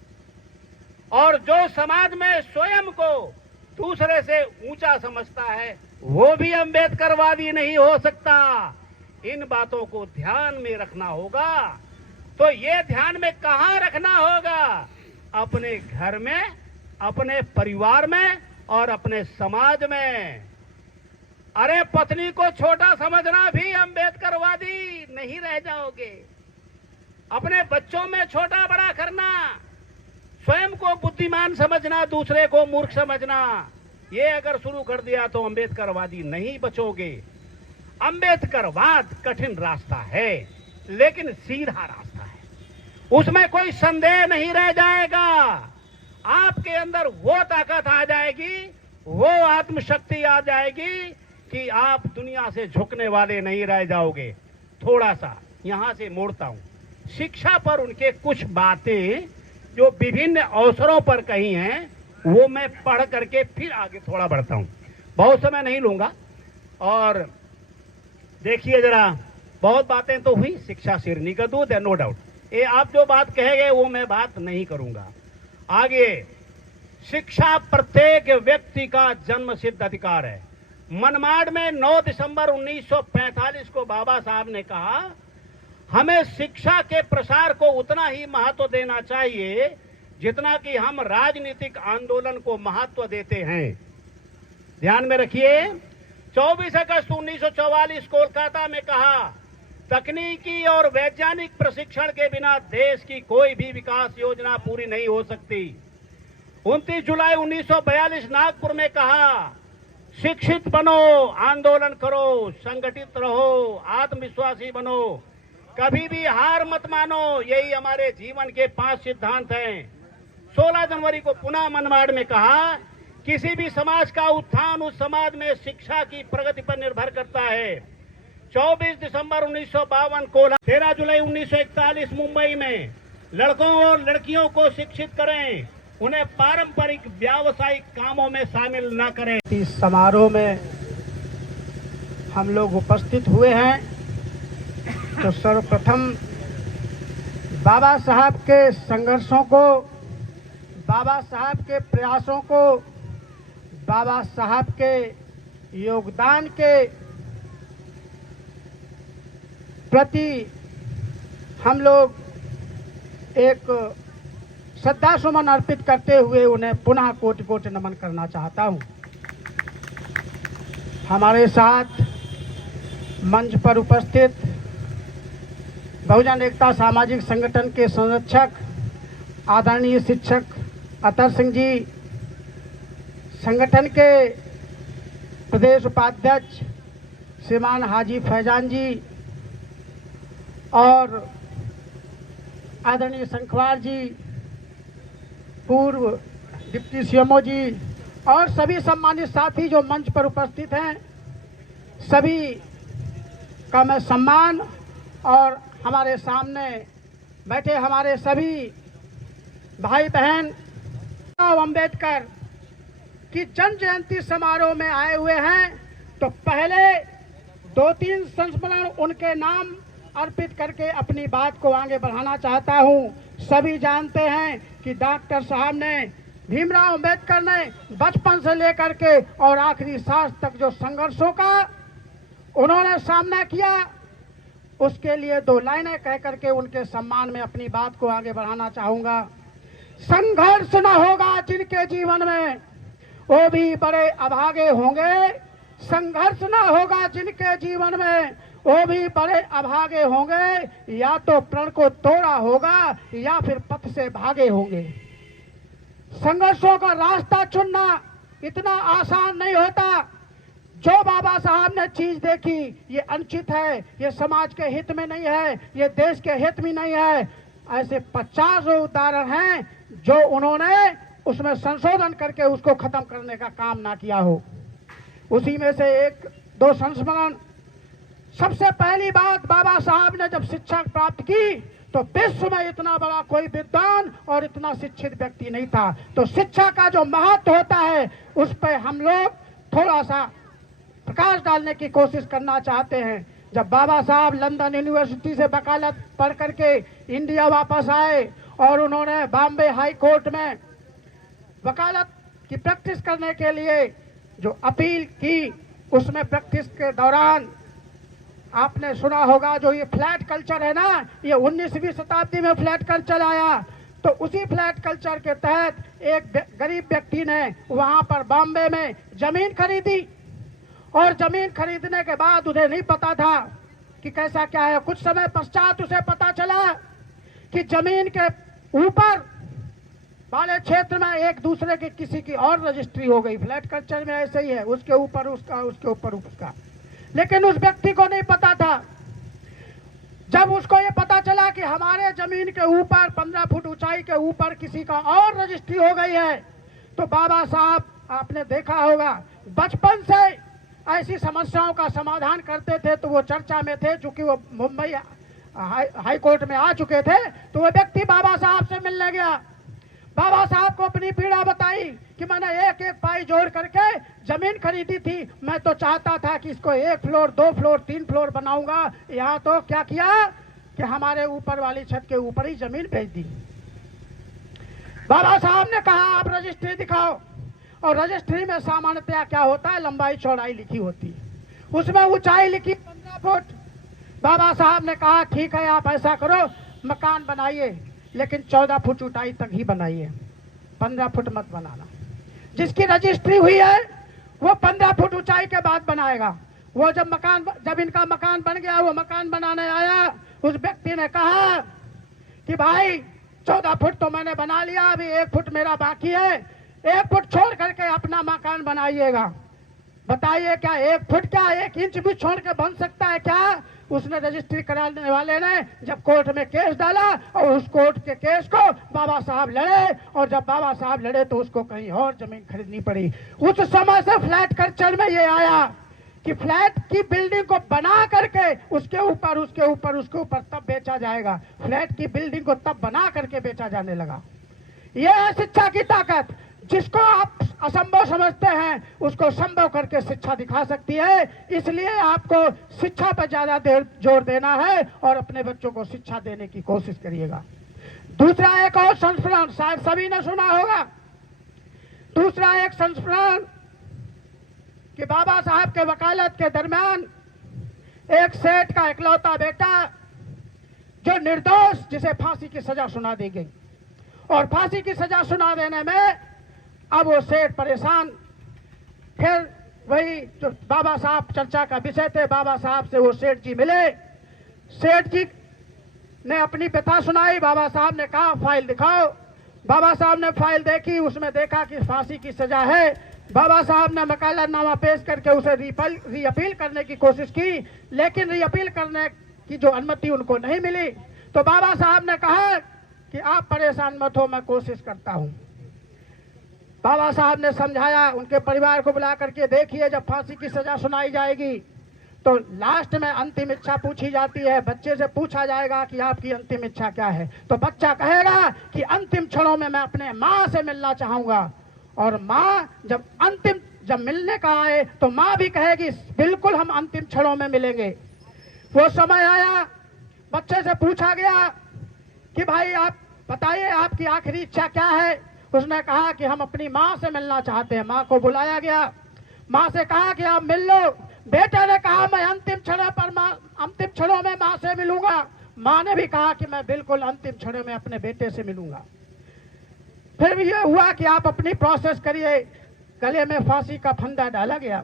और जो समाज में स्वयं को दूसरे से ऊंचा समझता है, वो भी अंबेडकरवादी नहीं हो सकता। इन बातों को ध्यान में रखना होगा। तो ये ध्यान में कहाँ रखना होगा? अपने घर में, अपने परिवार में और अपने समाज में। अरे पत्नी को छोटा समझना भी अम्बेडकरवादी नहीं रह जाओगे। अपने बच्चों में छोटा बड़ा करना, स्वयं को बुद्धिमान समझना, दूसरे को मूर्ख समझना, ये अगर शुरू कर दिया तो अम्बेडकरवादी नहीं बचोगे। अम्बेडकरवाद कठिन रास्ता है लेकिन सीधा रास्ता है, उसमें कोई संदेह नहीं रह जाएगा। आपके अंदर वो ताकत आ जाएगी, वो आत्मशक्ति आ जाएगी कि आप दुनिया से झुकने वाले नहीं रह जाओगे। थोड़ा सा यहां से मोड़ता हूं, शिक्षा पर उनके कुछ बातें जो विभिन्न अवसरों पर कही हैं वो मैं पढ़ करके फिर आगे थोड़ा बढ़ता हूं। बहुत समय नहीं लूंगा। और देखिए जरा, बहुत बातें तो हुई, शिक्षा सिरनी का दूध है, नो डाउट। ये आप जो बात कहे गए वो मैं बात नहीं करूंगा। आगे, शिक्षा प्रत्येक व्यक्ति का जन्म सिद्ध अधिकार है। मनमाड़ में 9 दिसंबर 1945 को बाबा साहब ने कहा, हमें शिक्षा के प्रसार को उतना ही महत्व देना चाहिए जितना कि हम राजनीतिक आंदोलन को महत्व देते हैं। ध्यान में रखिए, 24 अगस्त 1944 कोलकाता में कहा, तकनीकी और वैज्ञानिक प्रशिक्षण के बिना देश की कोई भी विकास योजना पूरी नहीं हो सकती। 29 जुलाई 1942 नागपुर में कहा, शिक्षित बनो, आंदोलन करो, संगठित रहो, आत्मविश्वासी बनो, कभी भी हार मत मानो, यही हमारे जीवन के 5 सिद्धांत हैं। 16 जनवरी को पुनः मनमाड़ में कहा, किसी भी समाज का उत्थान उस समाज में शिक्षा की प्रगति पर निर्भर करता है। 24 दिसंबर 1952 को 13 जुलाई 1941 मुंबई में लड़कों और लड़कियों को शिक्षित करें, उन्हें पारंपरिक व्यावसायिक कामों में शामिल न करें। इस समारोह में हम लोग उपस्थित हुए हैं तो सर्वप्रथम बाबा साहब के संघर्षों को, बाबा साहब के प्रयासों को, बाबा साहब के योगदान के प्रति हम लोग एक श्रद्धा सुमन अर्पित करते हुए उन्हें पुनः कोटि कोटि नमन करना चाहता हूं। हमारे साथ मंच पर उपस्थित बहुजन एकता सामाजिक संगठन के संरक्षक आदरणीय शिक्षक अतर सिंह जी, संगठन के प्रदेश उपाध्यक्ष श्रीमान हाजी फैजान जी और आदरणीय शंखवार जी, पूर्व डिप्टी सीएमओ जी और सभी सम्मानित साथी जो मंच पर उपस्थित हैं, सभी का मैं सम्मान और हमारे सामने बैठे हमारे सभी भाई बहन अम्बेडकर की जन्म जयंती समारोह में आए हुए हैं, तो पहले 2-3 संस्मरण उनके नाम अर्पित करके अपनी बात को आगे बढ़ाना चाहता हूं। सभी जानते हैं कि डॉक्टर साहब ने, भीमराव अम्बेडकर ने बचपन से लेकर के और आखिरी सांस तक जो संघर्षों का उन्होंने सामना किया, उसके लिए 2 लाइनें कह करके उनके सम्मान में अपनी बात को आगे बढ़ाना चाहूंगा। संघर्ष न होगा जिनके जीवन में, वो भी बड़े अभागे होंगे। संघर्ष न होगा जिनके जीवन में, वो भी बड़े अभागे होंगे। या तो प्रण को तोड़ा होगा या फिर पथ से भागे होंगे। संघर्षों का रास्ता चुनना इतना आसान नहीं होता। जो बाबा साहब ने चीज देखी, ये अनुचित है, ये समाज के हित में नहीं है, ये देश के हित में नहीं है, ऐसे 50 उदाहरण हैं जो उन्होंने उसमें संशोधन करके उसको खत्म करने का काम ना किया हो। उसी में से 1-2 संस्मरण। सबसे पहली बात, बाबा साहब ने जब शिक्षा प्राप्त की तो विश्व में इतना बड़ा कोई विद्वान और इतना शिक्षित व्यक्ति नहीं था। तो शिक्षा का जो महत्व होता है उस पर हम लोग थोड़ा सा प्रकाश डालने की कोशिश करना चाहते हैं। जब बाबा साहब लंदन यूनिवर्सिटी से वकालत पढ़ करके इंडिया वापस आए और उन्होंने बॉम्बे हाई कोर्ट में वकालत की प्रैक्टिस करने के लिए जो अपील की, उसमें प्रैक्टिस के दौरान आपने सुना होगा जो ये फ्लैट कल्चर है ना, ये 19वीं शताब्दी में फ्लैट कल्चर आया। तो उसी फ्लैट कल्चर के तहत एक गरीब व्यक्ति ने वहां पर बॉम्बे में जमीन खरीदी और जमीन खरीदने के बाद उन्हें नहीं पता था कि कैसा क्या है। कुछ समय पश्चात उसे पता चला कि जमीन के ऊपर वाले क्षेत्र में एक दूसरे की किसी की और रजिस्ट्री हो गई। फ्लैट कल्चर में ऐसे ही है, उसके ऊपर उसका, उसके ऊपर उसका। लेकिन उस व्यक्ति को नहीं पता था। जब उसको ये पता चला कि हमारे जमीन के ऊपर 15 फुट ऊंचाई के ऊपर किसी का और रजिस्ट्री हो गई है, तो बाबा साहब, आपने देखा होगा, बचपन से ऐसी समस्याओं का समाधान करते थे, तो वो चर्चा में थे। चूंकि वो मुंबई हाई कोर्ट में आ चुके थे, तो वो व्यक्ति बाबा साहब से मिलने गया। बाबा साहब को अपनी पीड़ा बताई कि मैंने एक एक पाई जोड़ करके जमीन खरीदी थी। मैं तो चाहता था कि इसको 1 फ्लोर, 2 फ्लोर, 3 फ्लोर बनाऊंगा। यहाँ तो क्या किया कि हमारे ऊपर वाली छत के ऊपर ही जमीन भेज दी। बाबा साहब ने कहा, आप रजिस्ट्री दिखाओ। और रजिस्ट्री में सामान्यतया क्या होता है, लंबाई चौड़ाई लिखी होती है, उसमें ऊंचाई लिखी 15 फुट। बाबा साहब ने कहा, ठीक है, आप ऐसा करो, मकान बनाइए, लेकिन 14 फुट ऊंचाई तक ही बनाइए, 15 फुट मत बनाना। जिसकी रजिस्ट्री हुई है वो 15 फुट ऊंचाई के बाद बनाएगा। वो जब इनका मकान बन गया, वो मकान बनाने आया, उस व्यक्ति ने कहा कि भाई 14 फुट तो मैंने बना लिया, अभी 1 फुट मेरा बाकी है, 1 फुट छोड़ करके अपना मकान बनाइएगा। बताइए, क्या 1 फुट, क्या 1 इंच भी छोड़ के बन सकता है क्या? उसने रजिस्ट्री कराने वाले ने जब कोर्ट में केस डाला, और उस कोर्ट के केस को बाबा साहब लड़े, और जब बाबा साहब लड़े तो उसको कहीं और जमीन खरीदनी पड़ी। उस समय से फ्लैट कल्चर में ये आया कि फ्लैट की बिल्डिंग को बना करके उसके ऊपर उसके ऊपर उसके ऊपर तब बेचा जाएगा। फ्लैट की बिल्डिंग को तब बना करके बेचा जाने लगा। यह है शिक्षा की ताकत। जिसको आप असंभव समझते हैं, उसको संभव करके शिक्षा दिखा सकती है। इसलिए आपको शिक्षा पर ज्यादा जोर देना है और अपने बच्चों को शिक्षा देने की कोशिश करिएगा। दूसरा एक और संस्मरण, शायद सभी ने सुना होगा। दूसरा एक संस्मरण कि बाबा साहब के वकालत के दरमियान एक सेठ का इकलौता बेटा जो निर्दोष, जिसे फांसी की सजा सुना दी गई, और फांसी की सजा सुना देने में अब वो सेठ परेशान। फिर वही जो बाबा साहब चर्चा का विषय थे, बाबा साहब से वो सेठ जी मिले। सेठ जी ने अपनी व्यथा सुनाई। बाबा साहब ने कहा, फाइल दिखाओ। बाबा साहब ने फाइल देखी, उसमें देखा कि फांसी की सजा है। बाबा साहब ने वकालतनामा पेश करके उसे रीअपील करने की कोशिश की, लेकिन रीअपील करने की जो अनुमति उनको नहीं मिली। तो बाबा साहब ने कहा कि आप परेशान मत हो, मैं कोशिश करता हूं। बाबा साहब ने समझाया, उनके परिवार को बुला करके, देखिए जब फांसी की सजा सुनाई जाएगी तो लास्ट में अंतिम इच्छा पूछी जाती है। बच्चे से पूछा जाएगा कि आपकी अंतिम इच्छा क्या है, तो बच्चा कहेगा कि अंतिम क्षणों में मैं अपने माँ से मिलना चाहूंगा। और माँ जब मिलने का आए तो माँ भी कहेगी बिल्कुल हम अंतिम क्षणों में मिलेंगे। वो समय आया, बच्चे से पूछा गया कि भाई आप बताइए आपकी आखिरी इच्छा क्या है। उसने कहा कि हम अपनी माँ से मिलना चाहते हैं। माँ को बुलाया गया, माँ से कहा कि आप मिल लो। बेटे ने कहा मैं अंतिम क्षणों में माँ से मिलूंगा। माँ ने भी कहा कि मैं बिल्कुल अंतिम क्षणों में अपने बेटे से मिलूंगा। फिर भी ये हुआ कि आप अपनी प्रोसेस करिए। गले में फांसी का फंदा डाला गया,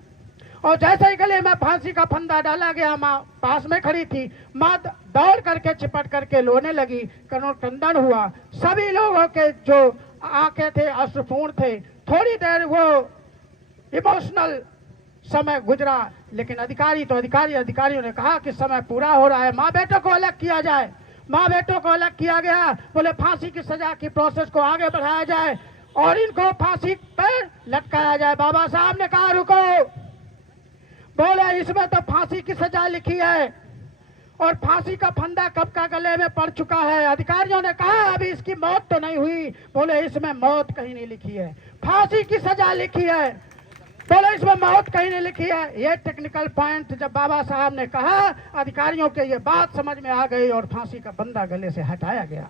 और जैसे ही गले में फांसी का फंदा डाला गया, माँ पास में खड़ी थी। माँ दौड़ करके चिपट करके रोने लगी, क्रंदन हुआ। सभी लोगों के जो आंखें थे अश्रुपूर्ण थे। थोड़ी देर वो इमोशनल समय गुजरा, लेकिन अधिकारियों ने कहा कि समय पूरा हो रहा है, माँ बेटों को अलग किया जाए। माँ बेटों को अलग किया गया। बोले फांसी की सजा की प्रोसेस को आगे बढ़ाया जाए और इनको फांसी पर लटकाया जाए। बाबा साहब ने कहा रुको। बोले इसमें तो फांसी की सजा लिखी है और फांसी का फंदा कब का गले में पड़ चुका है। अधिकारियों ने कहा अभी इसकी मौत तो नहीं हुई। बोले इसमें मौत कहीं नहीं लिखी है, फांसी की सजा लिखी है। बोले इसमें मौत कहीं नहीं लिखी है। ये टेक्निकल पॉइंट जब बाबा साहब ने कहा, अधिकारियों के ये बात समझ में आ गई और फांसी का फंदा गले से हटाया गया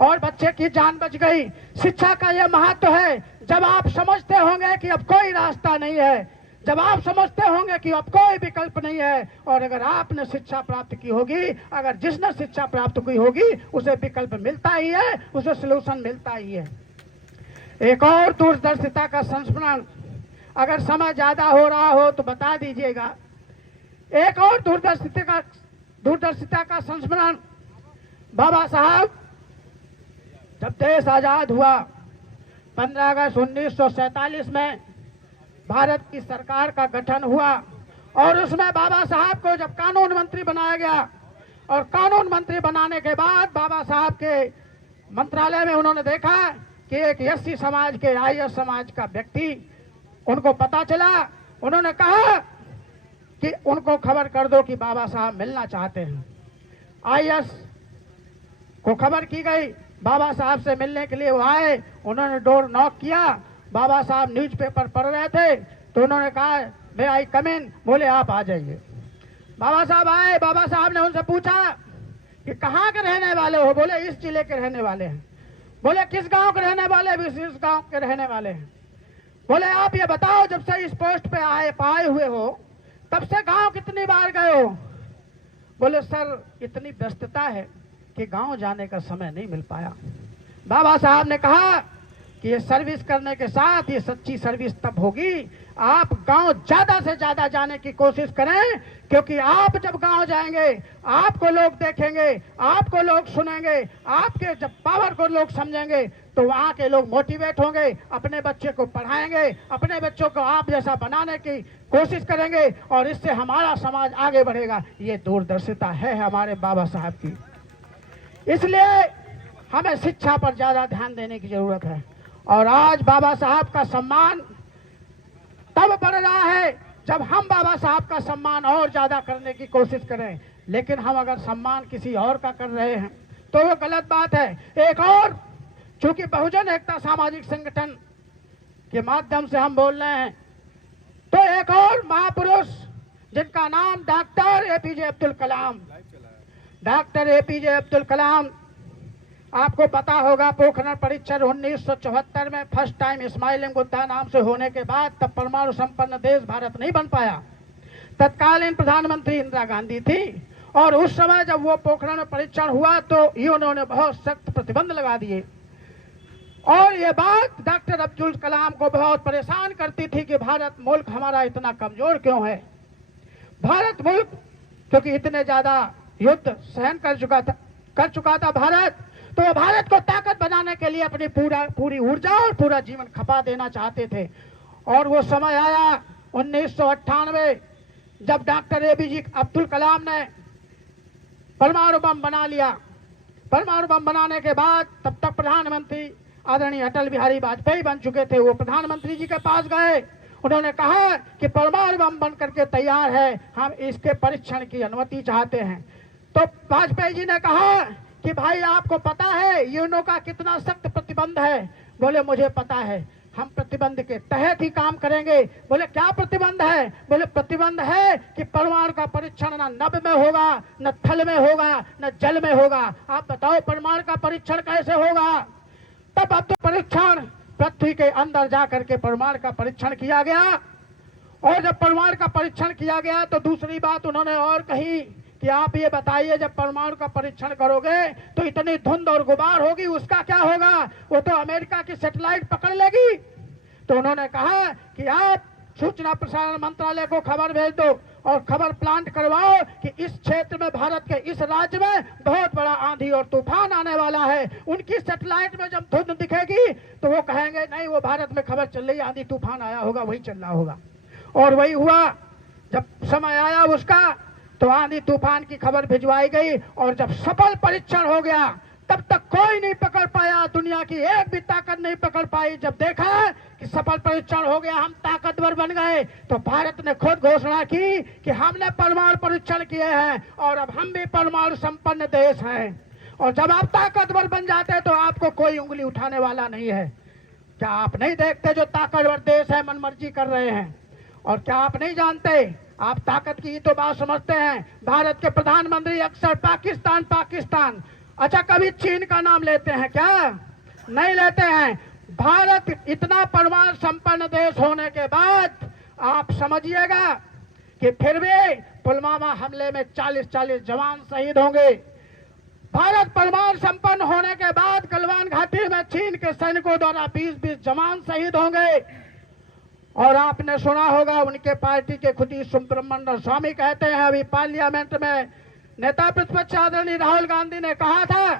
और बच्चे की जान बच गई। शिक्षा का यह महत्व है। जब आप समझते होंगे कि अब कोई रास्ता नहीं है, जब आप समझते होंगे कि अब कोई विकल्प नहीं है, और अगर आपने शिक्षा प्राप्त की होगी, अगर जिसने शिक्षा प्राप्त की होगी उसे विकल्प मिलता ही है, उसे सलूशन मिलता ही है। एक और दूरदर्शिता का संस्मरण। अगर समय ज्यादा हो रहा हो तो बता दीजिएगा। एक और दूरदर्शिता का संस्मरण, बाबा साहब जब देश आजाद हुआ 15 अगस्त 1947 में भारत की सरकार का गठन हुआ और उसमें बाबा साहब को जब कानून मंत्री बनाया गया और कानून मंत्री बनाने के बाद बाबा साहब के मंत्रालय में उन्होंने देखा कि एक एससी समाज के आईएस समाज का व्यक्ति, उनको पता चला, उन्होंने कहा कि उनको खबर कर दो कि बाबा साहब मिलना चाहते हैं। आईएस को खबर की गई, बाबा साहब से मिलने के लिए वो आए, उन्होंने डोर नॉक किया, बाबा साहब न्यूज़पेपर पढ़ रहे थे तो उन्होंने कहा मे आई कम इन, बोले आप आ जाइए। बाबा साहब आए, बाबा साहब ने उनसे पूछा कि कहाँ के रहने वाले हो, बोले इस जिले के रहने वाले हैं। बोले किस गांव के रहने वाले, इस गांव के रहने वाले हैं। बोले आप ये बताओ जब से इस पोस्ट पे आए हुए हो तब से गांव कितनी बार गए हो। बोले सर इतनी व्यस्तता है कि गांव जाने का समय नहीं मिल पाया। बाबा साहब ने कहा कि ये सर्विस करने के साथ ये सच्ची सर्विस तब होगी आप गांव ज्यादा से ज्यादा जाने की कोशिश करें, क्योंकि आप जब गांव जाएंगे आपको लोग देखेंगे, आपको लोग सुनेंगे, आपके जब पावर को लोग समझेंगे तो वहाँ के लोग मोटिवेट होंगे, अपने बच्चे को पढ़ाएंगे, अपने बच्चों को आप जैसा बनाने की कोशिश करेंगे और इससे हमारा समाज आगे बढ़ेगा। ये दूरदर्शिता है हमारे बाबा साहब की। इसलिए हमें शिक्षा पर ज्यादा ध्यान देने की जरूरत है और आज बाबा साहब का सम्मान तब बढ़ रहा है जब हम बाबा साहब का सम्मान और ज्यादा करने की कोशिश करें, लेकिन हम अगर सम्मान किसी और का कर रहे हैं तो वो गलत बात है। एक और, चूंकि बहुजन एकता सामाजिक संगठन के माध्यम से हम बोल रहे हैं, तो एक और महापुरुष जिनका नाम doctor APJ Abdul Kalam, doctor APJ Abdul Kalam, आपको पता होगा पोखरण परीक्षण 1974 में फर्स्ट टाइम इस्माइल गुद्दा नाम से होने के बाद तब परमाणु संपन्न देश भारत नहीं बन पाया। तत्कालीन प्रधानमंत्री इंदिरा गांधी थी और उस समय जब वो पोखरण में परीक्षण हुआ तो उन्होंने बहुत सख्त प्रतिबंध लगा दिए और ये बात डॉक्टर अब्दुल कलाम को बहुत परेशान करती थी कि भारत मुल्क हमारा इतना कमजोर क्यों है। भारत मुल्क क्योंकि इतने ज्यादा युद्ध सहन कर चुका था भारत, तो भारत को ताकत बनाने के लिए अपनी पूरी ऊर्जा और पूरा जीवन खपा देना चाहते थे। और वो समय आया 1998 जब डॉक्टर एपीजे अब्दुल कलाम ने परमाणु बम बना लिया। परमाणु बम बनाने के बाद तब तक प्रधानमंत्री आदरणीय अटल बिहारी वाजपेयी बन चुके थे। वो प्रधानमंत्री जी के पास गए, उन्होंने कहा कि परमाणु बम बन करके तैयार है, हम इसके परीक्षण की अनुमति चाहते हैं। तो वाजपेयी जी ने कहा कि भाई आपको पता है यूएनओ का कितना सख्त प्रतिबंध है। बोले मुझे पता है, हम प्रतिबंध के तहत ही काम करेंगे। बोले क्या प्रतिबंध है? बोले प्रतिबंध है कि परमाणु का परीक्षण न नभ में होगा, न थल में होगा, न जल में होगा। आप बताओ परमाणु का परीक्षण कैसे होगा? तब अब तो परीक्षण पृथ्वी के अंदर जाकर के परमाणु का परीक्षण किया गया और जब परमाणु का परीक्षण किया गया तो दूसरी बात उन्होंने और कही कि आप ये बताइए जब परमाणु का परीक्षण करोगे तो इतनी धुंध और गुबार होगी, उसका क्या होगा? वो तो अमेरिका की सैटेलाइट पकड़ लेगी। तो उन्होंने कहा कि आप सूचना प्रसारण मंत्रालय को खबर भेज दो और खबर प्लांट करवाओ कि इस क्षेत्र में, भारत के इस राज्य में बहुत बड़ा आंधी और तूफान आने वाला है। उनकी सैटेलाइट में जब धुंध दिखेगी तो वो कहेंगे नहीं वो भारत में खबर चल रही, आंधी तूफान आया होगा, वही चल रहा होगा। और वही हुआ, जब समय आया उसका तो आंधी तूफान की खबर भिजवाई गई और जब सफल परीक्षण हो गया तब तक कोई नहीं पकड़ पाया, दुनिया की एक भी ताकत नहीं पकड़ पाई। जब देखा कि सफल परीक्षण हो गया, हम ताकतवर बन गए, तो भारत ने खुद घोषणा की कि हमने परमाणु परीक्षण किए हैं और अब हम भी परमाणु संपन्न देश हैं। और जब आप ताकतवर बन जाते हैं तो आपको कोई उंगली उठाने वाला नहीं है। क्या आप नहीं देखते जो ताकतवर देश है मनमर्जी कर रहे हैं? और क्या आप नहीं जानते, आप ताकत की तो बात समझते हैं, भारत के प्रधानमंत्री अक्सर पाकिस्तान पाकिस्तान, अच्छा कभी चीन का नाम लेते हैं क्या? नहीं लेते हैं। भारत इतना परमाणु संपन्न देश होने के बाद आप समझिएगा कि फिर भी पुलवामा हमले में 40-40 जवान शहीद होंगे। भारत परमाणु संपन्न होने के बाद गलवान घाटी में चीन के सैनिकों द्वारा 20-20 जवान शहीद होंगे। और आपने सुना होगा उनके पार्टी के खुद ही सुब्रमण्यम स्वामी कहते हैं, अभी पार्लियामेंट में नेता प्रतिपक्ष आदरणीय राहुल गांधी ने कहा था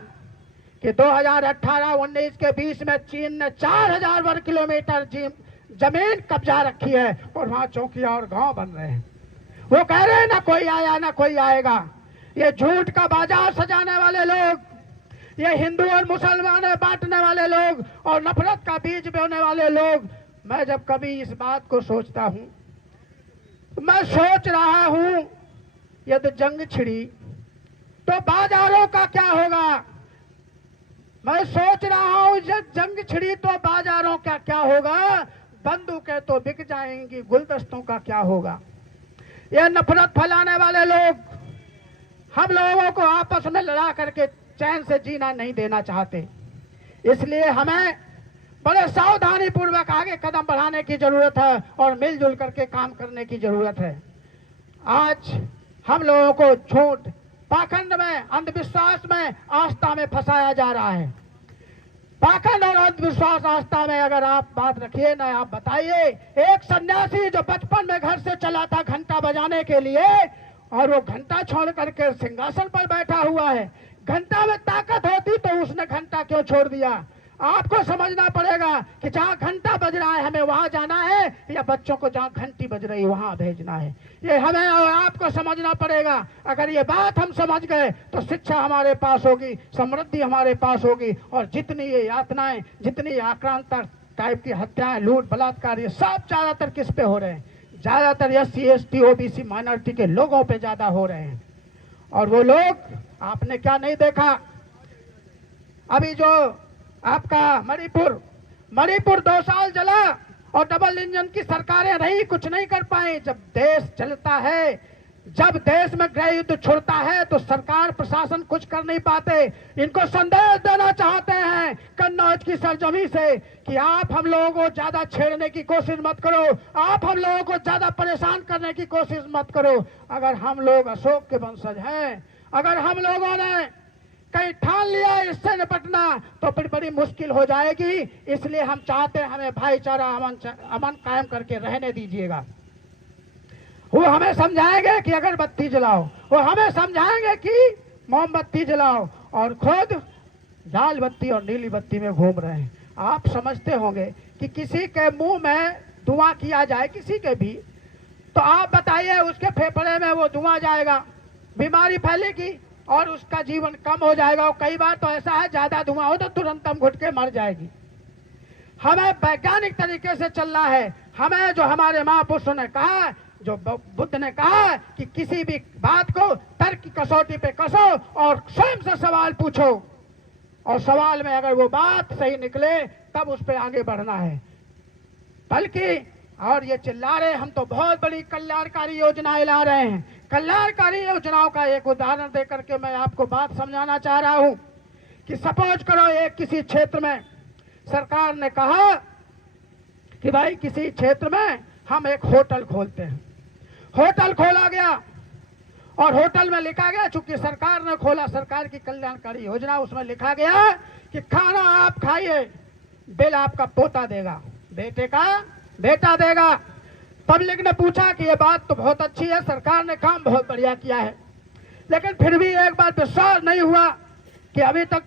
कि 2018-19 के बीच में चीन ने 4000 वर्ग किलोमीटर जमीन कब्जा रखी है और वहां चौकियां और गांव बन रहे हैं। वो कह रहे हैं ना कोई आया ना कोई आएगा। ये झूठ का बाजार सजाने वाले लोग, ये हिंदू और मुसलमान बांटने वाले लोग और नफरत का बीज बोने वाले लोग, मैं जब कभी इस बात को सोचता हूं तो मैं सोच रहा हूं यदि जंग छिड़ी तो बाजारों का क्या होगा। मैं सोच रहा हूं जब जंग छिड़ी तो बाजारों का क्या होगा, बंदूकें तो बिक जाएंगी, गुलदस्तों का क्या होगा। ये नफरत फैलाने वाले लोग हम लोगों को आपस में लड़ा करके चैन से जीना नहीं देना चाहते। इसलिए हमें बड़े सावधानी पूर्वक आगे कदम बढ़ाने की जरूरत है और मिलजुल करके काम करने की जरूरत है। आज हम लोगों को झूठ, पाखंड में, अंधविश्वास में, आस्था में फंसाया जा रहा है। पाखंड और अंधविश्वास आस्था में अगर आप बात रखिए ना, आप बताइए एक सन्यासी जो बचपन में घर से चला था घंटा बजाने के लिए और वो घंटा छोड़ करके सिंहासन पर बैठा हुआ है, घंटा में ताकत होती तो उसने घंटा क्यों छोड़ दिया। आपको समझना पड़ेगा कि जहाँ घंटा बज रहा है हमें वहां जाना है या बच्चों को जहाँ घंटी बज रही है वहां भेजना है। ये हमें और आपको समझना पड़ेगा। अगर ये बात हम समझ गए तो शिक्षा हमारे पास होगी, समृद्धि हमारे पास होगी और जितनी ये यातनाएं, जितनी आक्रांत टाइप की हत्याएं, लूट, बलात्कार, ये सब ज्यादातर किस पे हो रहे हैं, ज्यादातर SC ST OBC माइनॉरिटी के लोगों पे ज्यादा हो रहे हैं। और वो लोग आपने क्या नहीं देखा, अभी जो आपका मणिपुर 2 साल जला और डबल इंजन की सरकारें रही, कुछ नहीं कर पाई। जब देश चलता है, जब देश में गृह युद्ध छुड़ता है तो सरकार प्रशासन कुछ कर नहीं पाते। इनको संदेश देना चाहते हैं कन्नौज की सरजमी से कि आप हम लोगों को ज्यादा छेड़ने की कोशिश मत करो, आप हम लोगों को ज्यादा परेशान करने की कोशिश मत करो। अगर हम लोग अशोक के वंशज हैं, अगर हम लोगों ने कहीं ठान लिया इससे निपटना तो फिर बड़ी मुश्किल हो जाएगी। इसलिए हम चाहते हैं हमें भाईचारा अमन कायम करके रहने दीजिएगा। वो हमें समझाएंगे कि अगरबत्ती जलाओ, वो हमें समझाएंगे कि मोमबत्ती जलाओ और खुद लाल बत्ती और नीली बत्ती में घूम रहे हैं। आप समझते होंगे कि किसी के मुंह में धुआं किया जाए, किसी के भी, तो आप बताइए उसके फेफड़े में वो धुआं जाएगा, बीमारी फैलेगी और उसका जीवन कम हो जाएगा। और कई बार तो ऐसा है ज्यादा धुआं हो तो तुरंत दम घुट के मर जाएगी। हमें वैज्ञानिक तरीके से चलना है। हमें जो हमारे महापुरुषों ने कहा, जो बुद्ध ने कहा कि किसी भी बात को तर्क की कसौटी पे कसो और स्वयं से सवाल पूछो और सवाल में अगर वो बात सही निकले तब उस पर आगे बढ़ना है। बल्कि और ये चिल्ला रहे हम तो बहुत बड़ी कल्याणकारी योजनाएं ला रहे हैं। कल्याणकारी योजनाओं का एक उदाहरण देकर के मैं आपको बात समझाना चाह रहा हूं कि सपोज करो एक किसी क्षेत्र में सरकार ने कहा कि भाई किसी क्षेत्र में हम एक होटल खोलते हैं। होटल खोला गया और होटल में लिखा गया, चूंकि सरकार ने खोला, सरकार की कल्याणकारी योजना, उसमें लिखा गया कि खाना आप खाइए, बिल आपका पोता देगा, बेटे का बेटा देगा। पब्लिक ने पूछा कि ये बात तो बहुत अच्छी है, सरकार ने काम बहुत बढ़िया किया है, लेकिन फिर भी एक बार विश्वास नहीं हुआ कि अभी तक